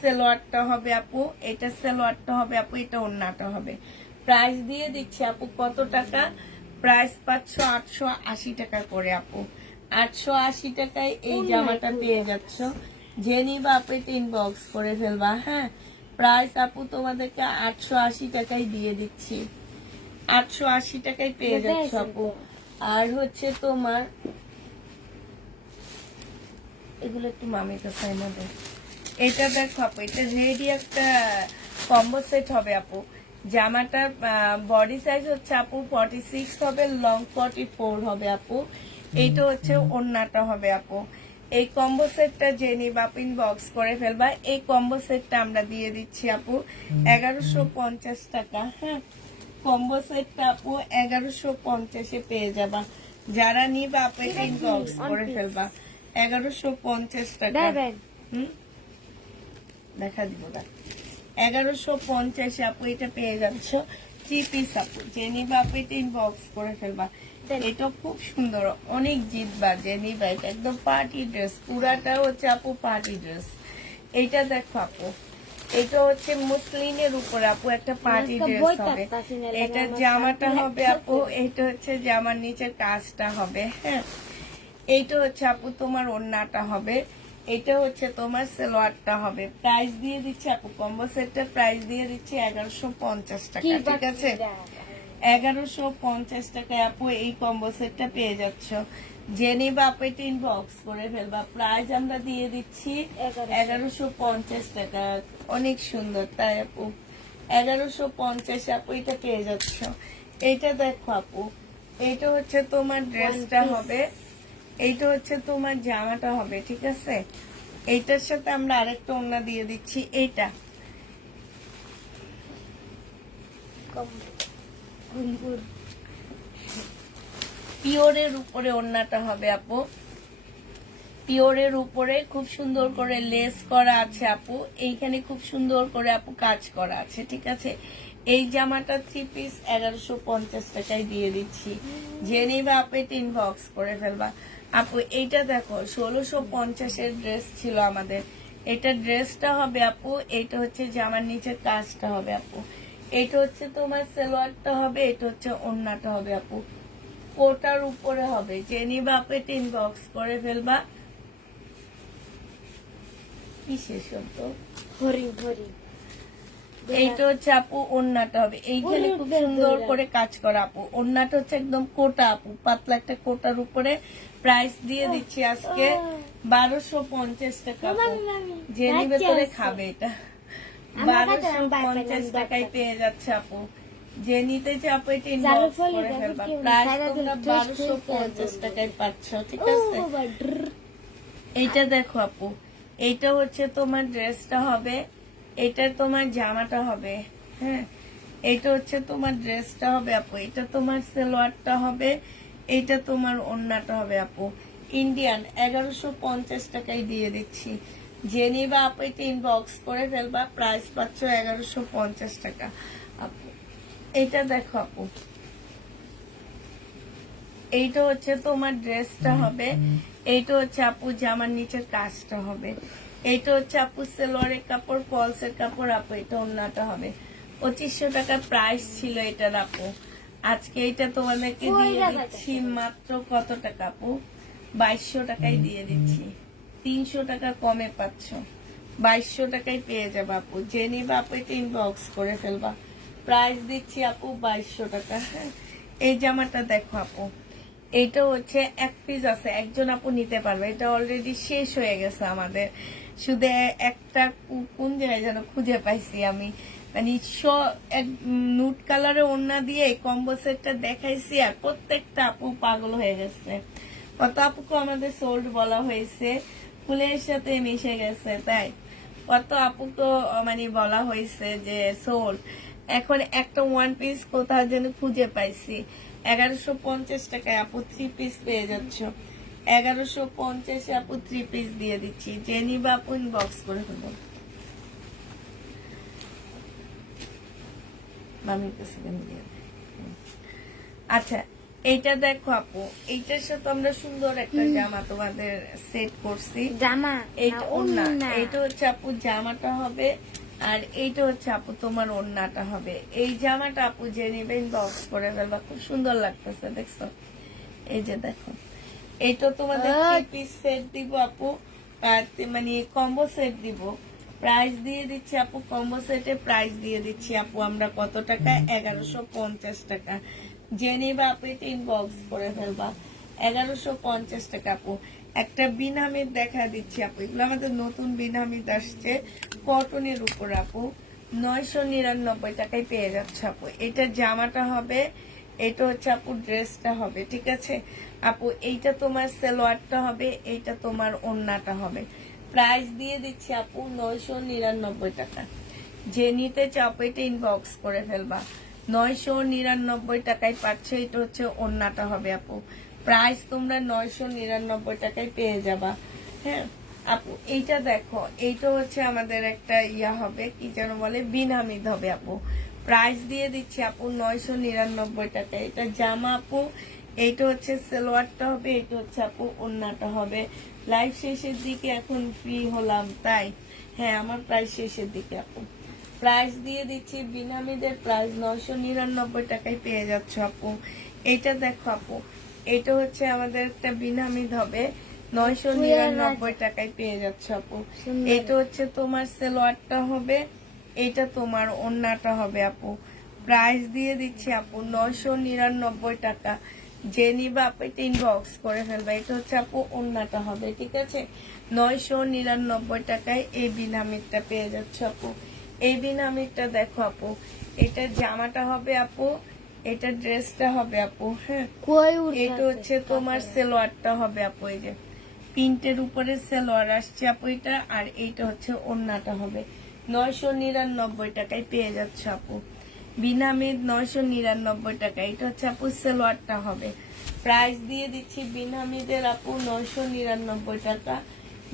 সালোয়ারটা হবে আপু, এটা সালোয়ারটা হবে আপু, এটা ওড়নাটা হবে। প্রাইস দিয়ে দিচ্ছি আপু কত টাকা? প্রাইস পাচ্ছ 880 টাকা করে আপু। 880 টাকায় এই জামাটা পেয়ে যাচ্ছ। জেনিবা আপু এটা ইনবক্স করে ফেলবা, হ্যাঁ। প্রাইস আপু তোমাদেরকে 880 টাকায় দিয়ে দিচ্ছি। 880 টাকায় পেয়ে যাচ্ছ আপু। আর হচ্ছে তোমার এগুলো একটু মামি কাছে এটা দেখো আপু, এটা রেডি একটা কম্বো সেট হবে আপু। জামাটার বডি সাইজ হচ্ছে আপু 46 হবে, লং 44 হবে আপু। এইটা হচ্ছে ওড়নাটা হবে আপু। এই কম্বো সেটটা যে নিবা আপু ইনবক্স করে ফেলবা। এই কম্বো সেটটা আমরা দিয়ে দিচ্ছি আপু 1150 টাকা। হ্যাঁ, কম্বো সেটটা আপু 1150-এ পেয়ে যাবা। যারা নিবা আপু এটা ইনবক্স করে ফেলবা 1150 টাকা। দেখা দিব না, 1150-এ আপু এটা পেয়ে যাচ্ছ 3 পিস আপু। যে নিবা আপু এটা ইনবক্স করে ফেলবা। এটা খুব সুন্দর, অনেক জিতবা যে নিবা। এটা একদম পার্টি ড্রেস, পুরাটা হচ্ছে আপু পার্টি ড্রেস। এইটা দেখো আপু, এটা হচ্ছে মুসলিনের উপরে আপু একটা পার্টি ড্রেস হবে। এটা জামাটা হবে আপু, এটা হচ্ছে জামার নিচের কাজটা হবে। হ্যাঁ, এইটা হচ্ছে আপু তোমার ওড়নাটা হবে, এটা হচ্ছে তোমার সালোয়ারটা হবে। প্রাইস দিয়ে দিচ্ছি আপু, কম্বো সেটটার প্রাইস দিয়ে দিচ্ছি 1150 টাকা। ঠিক আছে, 1150 টাকায় আপু এই কম্বো সেটটা পেয়ে যাচ্ছ। যে নিবা আপু এটা ইনবক্স করে ফেলবা। প্রাইস আমরা দিয়ে দিচ্ছি 1150 টাকা। অনেক সুন্দর তাই আপু, 1150 আপু এটা পেয়ে যাচ্ছ। এইটা দেখো আপু, এইটা হচ্ছে তোমার ড্রেসটা হবে, এইটা হচ্ছে তোমার জামাটা হবে। ঠিক আছে, এইটার সাথে আমরা আরেকটা ওড়না দিয়ে দিচ্ছি। এইটা পিওরের উপরে ওড়নাটা হবে আপু, পিওরের উপরে খুব সুন্দর করে লেস করা আছে আপু। এইখানে খুব সুন্দর করে আপু কাজ করা আছে। ঠিক আছে, এই জামাটা 3 পিস 1150 টাকায় দিয়ে দিচ্ছি। যে নিবা আপু এটা ইনবক্স করে ফেলবা আপু। এইটা দেখো 1650-এর ড্রেস ছিল আমাদের, এটা ড্রেসটা হবে আপু। এইটা হচ্ছে জামার নিচের কাজটা হবে আপু। এটা হচ্ছে তোমার সালোয়ারটা হবে, এটা হচ্ছে ওড়নাটা হবে আপু। কোটার উপরে হবে। যে নিবা আপু এটা ইনবক্স করে ফেলবা। কিসের শব্দ? এইটা হচ্ছে আপু ওড়নাটা হবে, এইখানে খুব সুন্দর করে কাজ করা আপু। ওড়নাটা হচ্ছে একদম কোটা আপু, পাতলা একটা কোটার উপরে। প্রাইস দিয়ে দিচ্ছি আজকে 1250 টাকা আপু। যে নিবে তোরে খাবে এটা 1250 টাকায় পেয়ে যাচ্ছে আপু। যে নিতে চাই আপু এটা ইনবক্স করে ফেলবা। প্রাইস তোমরা 1250 টাকায় পাচ্ছ। ঠিক আছে, এইটা দেখো আপু, এইটা হচ্ছে তোমার ড্রেসটা হবে, এটা তোমার জামাটা হবে। হ্যাঁ, এইটা হচ্ছে তোমার ড্রেসটা হবে আপু, এটা তোমার সালোয়ারটা হবে, এইটা তোমার ওড়নাটা হবে আপু। ইন্ডিয়ান 1150 টাকায় দিয়ে দিচ্ছি। যে নিবা আপু এটা ইনবক্স করে ফেলবা। প্রাইস পাচ্ছ 1150 টাকা আপু। এইটা দেখো আপু, এইটা হচ্ছে তোমার ড্রেসটা হবে, এইটা হচ্ছে আপু জামার নিচের কাজটা হবে, এইটা হচ্ছে আপু সালোয়ারের কাপড়, ফলসের কাপড় আপু। এটা ওড়নাটা হবে। 2500 টাকা প্রাইস ছিল এটার আপু। আজকে এটা তোমাদেরকে দিয়ে দিচ্ছি মাত্র কত টাকা আপু? 2200 টাকায় দিয়ে দিচ্ছি। 300 টাকা কমে পাচ্ছ, 2200 টাকায় পেয়ে যাবে আপু। যে নিবা আপু এটা ইনবক্স করে ফেলবা। প্রাইস দিচ্ছি আপু 2200 টাকা। হ্যাঁ, এই জামাটা দেখো আপু, এইটা হচ্ছে এক পিস আছে, একজন আপু নিতে পারবে। এটা অলরেডি শেষ হয়ে গেছে আমাদের। শুধু একটা কোন জায়গায় যেন খুঁজে পাইছি আমি, মানে নুট কালারের ওড়না দিয়ে কম্বো সেটটা দেখাইছি, আর প্রত্যেকটা আপু পাগল হয়ে গেছে। কত আপুকে আমাদের সোল্ড বলা হয়েছে, ফুলের সাথে মিশে গেছে। তাই কত আপুকে মানে বলা হয়েছে যে সোল্ড। এখন একটা ওয়ান পিস কোথাও যেন খুঁজে পাইছি। 1150 টাকায় আপু 3 পিস পেয়ে যাচ্ছ। 1150 আপু 3 পিস দিয়ে দিচ্ছি। যে নিবা আপু ইনবক্স করে দেবো। আচ্ছা, এইটা দেখো আপু, এইটার সাথে আমরা সুন্দর একটা জামা তোমাদের সেট করছি। জামা এইটা ওড়না, এইটা হচ্ছে আপু জামাটা হবে, আর এইটা হচ্ছে আপু তোমার ওড়নাটা হবে। এই জামাটা আপু যে নিবে ইনবক্স করে ফেলবা। খুব সুন্দর লাগতেছে, দেখছো? এই যে দেখো, এইটা তোমাদের 3 পিস সেট দিব আপু, মানে কম্বো সেট দিব। প্রাইস দিয়ে দিচ্ছি আপু, কম্বো সেটের প্রাইস দিয়ে দিচ্ছি আপু আমরা কত টাকা? 1150 টাকা। যে নিবা আপু এটা ইনবক্স করে ফেলবা। 1150 টাকা আপু। একটা বিনামিদ দেখা দিচ্ছি আপু, এগুলো আমাদের নতুন বিনামিদ আসছে কটনের উপর আপু। 999 টাকায় পেয়ে যাচ্ছে আপু। এটা জামাটা হবে, এটা হচ্ছে আপু ড্রেসটা হবে, ঠিক আছে আপু। এইটা তোমার সালোয়ারটা হবে, এইটা তোমার ওড়নাটা হবে। প্রাইস দিয়ে দিচ্ছি আপু 999 টাকা। যে নিতে চাও এটা ইনবক্স করে ফেলবা। 999 টাকায় পাচ্ছ। এটা হচ্ছে ওড়নাটা হবে আপু। প্রাইস তোমরা 999 টাকায় পেয়ে যাবা। হ্যাঁ আপু, এইটা দেখো, এইটা হচ্ছে আমাদের একটা ইয়া হবে, কি যেন বলে, বিন হামিদ হবে আপু। প্রাইস দিয়ে দিচ্ছি আপু 999 টাকা। এটা জামা আপু, এইটা হচ্ছে সালোয়ারটা হবে, এটা হচ্ছে আপু ওড়নাটা হবে। লাইভ শেষের দিকে এখন ফ্রি হলাম তাই, হ্যাঁ আমার প্রাইস শেষের দিকে আপু। প্রাইস দিয়ে দিচ্ছি বিন হামিদের প্রাইস 999 টাকায় পেয়ে যাচ্ছ আপু। এইটা দেখো আপু, এটা হচ্ছে আমাদের একটা বিন হামিদ হবে, 999 টাকায় পেয়ে যাচ্ছে আপু। এটা হচ্ছে তোমার সালোয়ারটা হবে, এটা তোমার ওড়নাটা হবে আপু। প্রাইস দিয়ে দিচ্ছি আপু 999 টাকা। যে নিবা আপু এটা ইনবক্স করে ফেলবে। এটা হচ্ছে আপু ওড়নাটা হবে, ঠিক আছে। 999 টাকায় এই বিনামিরটা পেয়ে যাচ্ছে আপু। এই বিনামিরটা দেখো আপু, এটা জামাটা হবে আপু, এটা ড্রেসটা হবে আপু। হ্যাঁ, এটা হচ্ছে তোমার সালোয়ারটা হবে আপু। এই যে প্রিন্টের উপরে সালোয়ার আসছে আপু এটা, আর এইটা হচ্ছে ওড়নাটা হবে। 999 টাকায় পেয়ে যাচ্ছে আপু। বিনামিদ 999 টাকা। এটা হচ্ছে আপু সালোয়ারটা হবে। প্রাইস দিয়ে দিচ্ছি বিনামিদের আপু 999 টাকা।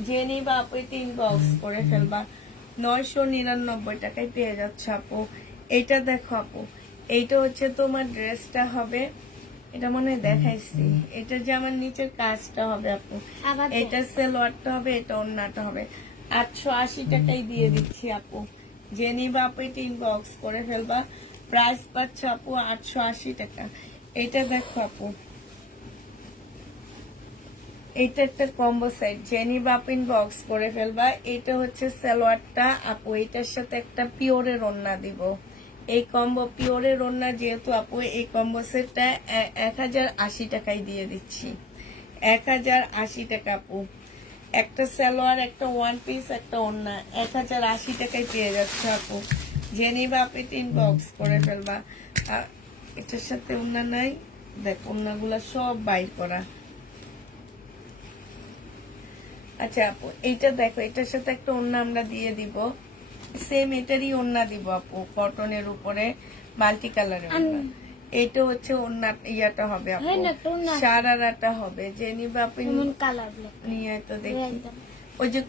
যে নিবা আপু এটা ইনবক্স করে ফেলবা। 999 টাকায় পেয়ে যাচ্ছে আপু। এইটা দেখো আপু, এইটা হচ্ছে তোমার ড্রেসটা হবে, এটা মনে হয় দেখাইছি। এটা যে আমার নিচের কাজটা হবে আপু, এটা সালোয়ারটা হবে, এটা ওড়নাটা হবে। 880 টাকায় দিয়ে দিচ্ছি আপু। যে নিবা আপু এটা ইনবক্স করে ফেলবা। প্রাইস পাচ্ছ আপু 880 টাকা। এটা দেখো আপু, এটা একটা কম্বো সেট। যে নিবা আপু ইনবক্স করে ফেলবা। এটা হচ্ছে সালোয়ারটা আপু, এটার সাথে একটা পিওরের ওড়না দিব। এই কম্বো পিওরের ওড়না যেহেতু আপু, এই কম্বো সেটটা 1080 টাকায় দিয়ে দিচ্ছি। 1080 টাকা আপু। একটা সালোয়ার, একটা ওয়ান পিস, একটা ওড়না 1080 টাকায় পেয়ে যাচ্ছে আপু। যে নিবা আপনি ইনবক্স করে ফেলবা। আর এটার সাথে ওড়না নাই, দেখ ওড়নাগুলা সব বাইর করা। আচ্ছা আপু, এইটা দেখো, এটার সাথে একটা ওড়না আমরা দিয়ে দিব। সেম এটারই ওড়না দিব আপু, কটনের উপরে মাল্টি কালারের ওড়না। এটা হচ্ছে ওড়না ইয়াটা হবে আপু, সারারাটা হবে। যে নিবা আপনি নিয়ে তো দেখি, ওই যে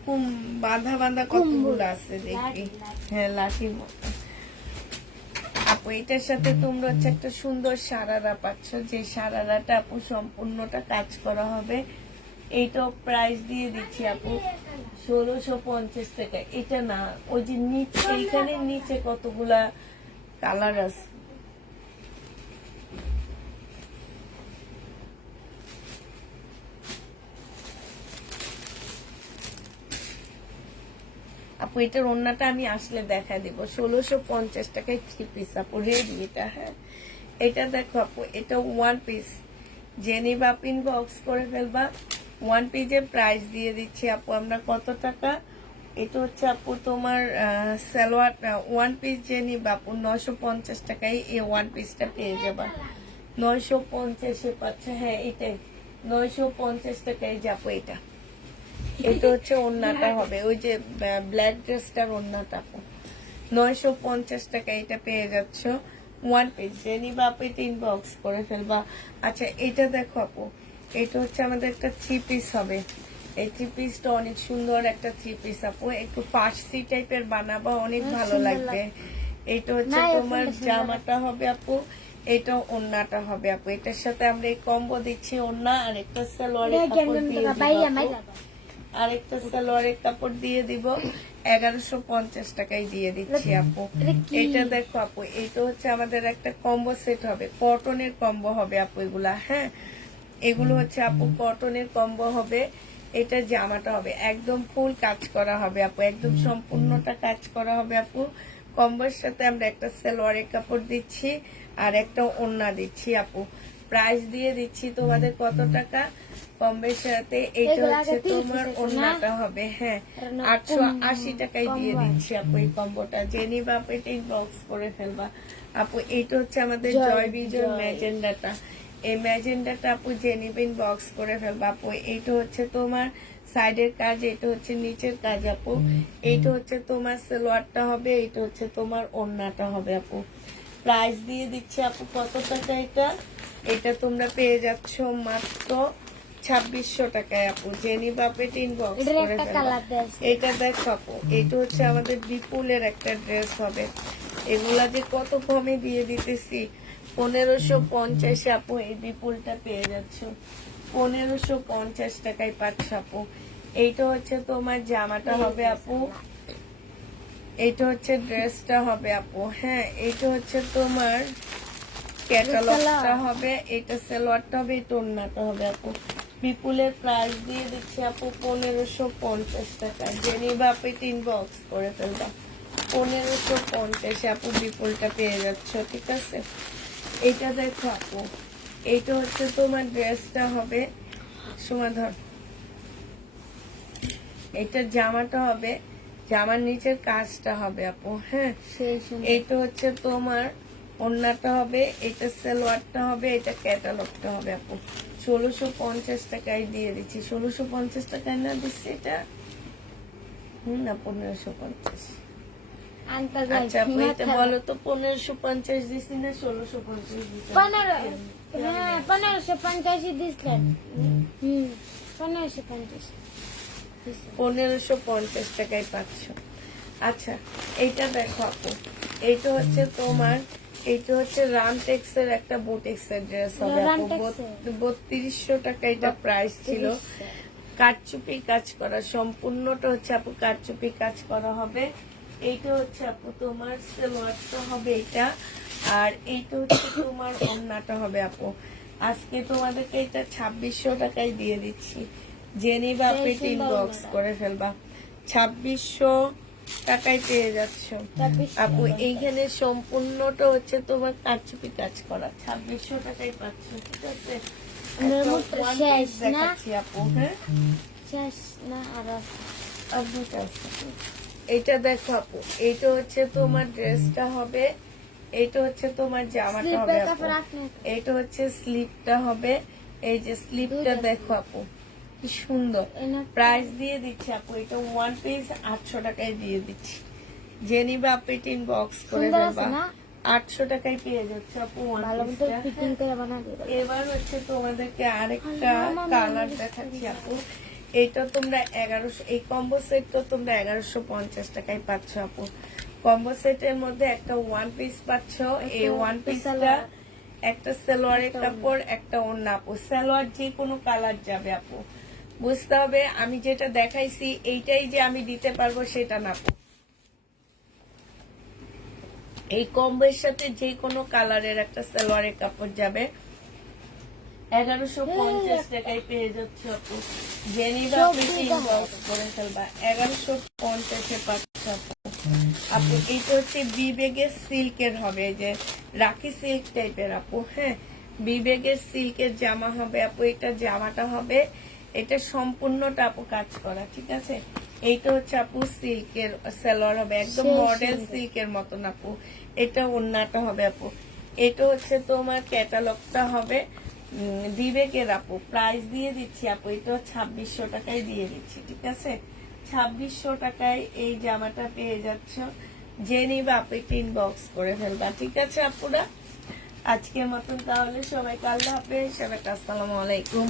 বাঁধা বাঁধা কতগুলো আছে দেখি। হ্যাঁ, লাঠির মতো আপু। এটার সাথে তোমরা হচ্ছে একটা সুন্দর সারারা পাচ্ছ, যে সারারাটা আপু সম্পূর্ণটা কাজ করা হবে। এইটাও প্রাইস দিয়ে দিচ্ছি আপু 1650 টাকা। এটা না, ওই যে নিচে, এইখানে নিচে কতগুলা কালার আছে। আপু এটার ওড়নাটা আমি আসলে দেখা দিব। 1650 টাকায় 3 পিস আপু, রেডি এটা। হ্যাঁ, এটা দেখো আপু, এটা ওয়ান পিস। যে নিবা আপু ইনবক্স করে ফেলবা। ওয়ান পিসের প্রাইস দিয়ে দিচ্ছি আপু আমরা কত টাকা। এটা হচ্ছে আপু তোমার সালোয়ার ওয়ান পিস। যে নিবা আপু 950 টাকায় এই ওয়ান পিসটা পেয়ে যাবা। 950-এ পাচ্ছে, হ্যাঁ এটাই 950 টাকায় যাবো এটা। এটা হচ্ছে ওড়নাটা হবে, ওই যে ব্ল্যাক ড্রেসটার ওড়নাটা আপু। 950 টাকা এটা পেয়ে যাচ্ছ ওয়ান পিস। যে নিবা আপু এটা ইনবক্স করে ফেলবা। আচ্ছা, এটা দেখো আপু, এটা হচ্ছে আমাদের একটা 3 পিস হবে। এই 3 পিসটা অনেক সুন্দর একটা 3 পিস আপু। একটু ফার্সি টাইপের বানাবা, অনেক ভালো লাগবে। এটা হচ্ছে তোমার জামাটা হবে আপু, এটা ওড়নাটা হবে আপু। এটার সাথে আমরা এই কম্বো দিচ্ছি, ওড়না আর একটা সালোয়ারের কাপড় দিয়ে দিব। আরেকটা সালোয়ারের কাপড় দিয়ে দিব। 1150 টাকায় দিয়ে দিচ্ছি আপু। এটা দেখো আপু, এটা হচ্ছে আমাদের একটা কম্বো সেট হবে, কটনের কম্বো হবে আপু এগুলা। হ্যাঁ, এগুলো হচ্ছে আপু কটনের কম্বো হবে। এটা জামাটা হবে একদম ফুল কাজ করা হবে আপু, একদম সম্পূর্ণটা কাজ করা হবে আপু। কম্বোর সাথে আমরা একটা সালোয়ারের কাপড় দিচ্ছি আর একটা ওড়না দিচ্ছি আপু। প্রাইস দিয়ে দিচ্ছি তোমাদের কত টাকা, কম্বের সাথে এটা এগুলো হচ্ছে আগে 30 তোমার piece আছে না? ওন্নাটা হবে। হ্যাঁ, আর না 880 টাকায় দিয়ে কম্বো দিচ্ছি আপু এই কম্বোটা। জেনি বা আপু এটা ইনবক্স করে ফেলবা আপু। এইটা হচ্ছে আমাদের জয় জয় বিজয় জয়। ম্যাজেন্ডাটা। এই ম্যাজেন্ডাটা আপু জেনি ইনবক্স করে ফেলবা আপু। এইটা হচ্ছে তোমার সাইডের কাজ, এটা হচ্ছে নিচের কাজ আপু। এইটা হচ্ছে তোমার সালোয়ারটা হবে, এটা হচ্ছে তোমার ওন্নাটা হবে আপু। প্রাইস দিয়ে দিচ্ছি আপু কত টাকা এটা? এটা তোমরা পেয়ে যাচ্ছ মাত্র 2600 টাকায় আপু। জেনি বাপেট ইনবক্স এটার করে একটা ফেলবা। কালার দেশ এটা দেখো আপু, এটা হচ্ছে আমাদের বিপুলের একটা ড্রেস হবে। এগুলা যে কত কমে দিয়ে দিতেছি, 1550 আপু এই বিপুলটা পেয়ে যাচ্ছ। 1550 টাকায় পাচ্ছ আপু। এইটা হচ্ছে তোমার জামাটা হবে আপু, এইটা হচ্ছে ড্রেসটা হবে আপু। হ্যাঁ, এইটা হচ্ছে তোমার ক্যাটালগটা হবে, এটা সালোয়ারটা হবে, এটা ওন্নাটা হবে আপু। বিপুলের প্রাইস দিয়ে দিচ্ছি আপু 1550 টাকা। জেনিবা আপু ইনবক্স করে ফেলবা। 1550 আপু বিপুলটা পেয়ে যাচ্ছ, ঠিক আছে? এইটা দেখো আপু, এইটা হচ্ছে তোমার ড্রেসটা হবে, সমাধান। এটা জামাটা হবে, জামার নিচের কাজটা হবে আপু। হ্যাঁ, সেই সুন্দর। এইটা হচ্ছে তোমার ওন্নাটা হবে, এটা সালোয়ারটা হবে, এটা ক্যাটালগটা হবে আপু। 1650 টাকায় দিয়ে দিচ্ছি। 1650 টাকায় না দিচ্ছি এটা, না 1550। আনতে যাই আচ্ছা আপু এটা মাথা- বলো তো, 1550 দিচ্ছি না 1650 দিচ্ছি? 15 হ্যাঁ 1550 দিছিলেন। 1550 1550 টাকায় পাচ্ছ। আচ্ছা, এইটা দেখো আপু, এইটা হচ্ছে তোমার, এইটা হচ্ছে রামটেক্স এর একটা বুটিক্স এর ড্রেস হবে আপু। রামটেক্স এর? 3200 টাকা এটা প্রাইস ছিল। কারচুপি কাজ করা, সম্পূর্ণটা হচ্ছে আপু কারচুপি কাজ করা হবে। এইটা হচ্ছে আপু তোমার সালোয়ারটা হবে এটা, আর এইটা হচ্ছে তোমার ওন্নাটা হবে আপু। আজকে তোমাদেরকে এটা 2600 টাকায় দিয়ে দিচ্ছি। জেনিবা আপনি ইনবক্স করে ফেলবা। 2600 টাকায় পেয়ে যাচ্ছ আপু। এইখানে সম্পূর্ণটা হচ্ছে তোমার কারচুপি কাজ করা, 2600 টাকায় পাচ্ছ, ঠিক আছে? আমার একটা মতো one শেষ piece না? দেখাচ্ছি আপু। হ্যাঁ, শেষ না আর দুটো আছে। এইটা দেখো আপু, এইটা হচ্ছে তোমার ড্রেসটা হবে, এইটা হচ্ছে তোমার জামাটা হবে স্লিপের আপু। কাপড় আপনি এইটা হচ্ছে স্লিপটা হবে, এই যে স্লিপটা দেখো আপু কি সুন্দর। প্রাইস দিয়ে দিচ্ছি আপু, এটা ওয়ান পিস 800 টাকায় দিয়ে দিচ্ছি। জেনিবা আপনি ইনবক্স করে সুন্দর আছে ফেলবা। না? 800 টাকায় পেয়ে যাচ্ছে আপু ওয়ান ভালো মতো পিসটা। ফিটিং করে বানা দিবে। এবার হচ্ছে তোমাদেরকে আরেকটা কালার দেখাচ্ছি আপু। এটা তোমরা 1100, এই কম্বো সেট তো তোমরা 1150 টাকায় পাচ্ছ আপু। কম্বো সেটের মধ্যে একটা ওয়ান পিস পাচ্ছ। এই ওয়ান পিসটা একটা সালোয়ারের কাপড়, একটা ওন্না আপু। সালোয়ার যে কোনো কালার যাবে আপু, বুঝতে হবে। আমি যেটা দেখাইছি এইটাই যে আমি দিতে পারবো সেটা না আপু। এই কম্বোর সাথে যে কোনো কালারের একটা সালোয়ারের কাপড় যাবে। 1150 টাকায় পেয়ে যাচ্ছে আপু। জেনিবা আপনি ইনবক্স করে ফেলবা। 1150 পাচ্ছ আপু। আপু এইটা হচ্ছে বিবেগের সিল্কের হবে, যে রাখি সিল্ক টাইপের আপু। হ্যাঁ, বিবেগের সিল্কের জামা হবে আপু। এটা জামাটা হবে, এটা সম্পূর্ণটা আপু কাজ করা, ঠিক আছে? এইটা হচ্ছে আপু সিল্কের সালোয়ার হবে, একদম মডেল সিল্কের মতন আপু। এটা ওন্নাটা হবে আপু। এটা হচ্ছে তোমার ক্যাটালগটা হবে বিবেকের আপু। প্রাইস দিয়ে দিচ্ছি আপু, এটা 2600 টাকায় দিয়ে দিচ্ছি, ঠিক আছে? 2600 টাকায় এই জামাটা পেয়ে যাচ্ছ। জেনিবা আপু ইনবক্স করে ফেলবা, ঠিক আছে আপুরা? আজকের মতন তাহলে সবাইকে আল্লাহ হাফেজ, সবাইকে আসসালামু আলাইকুম।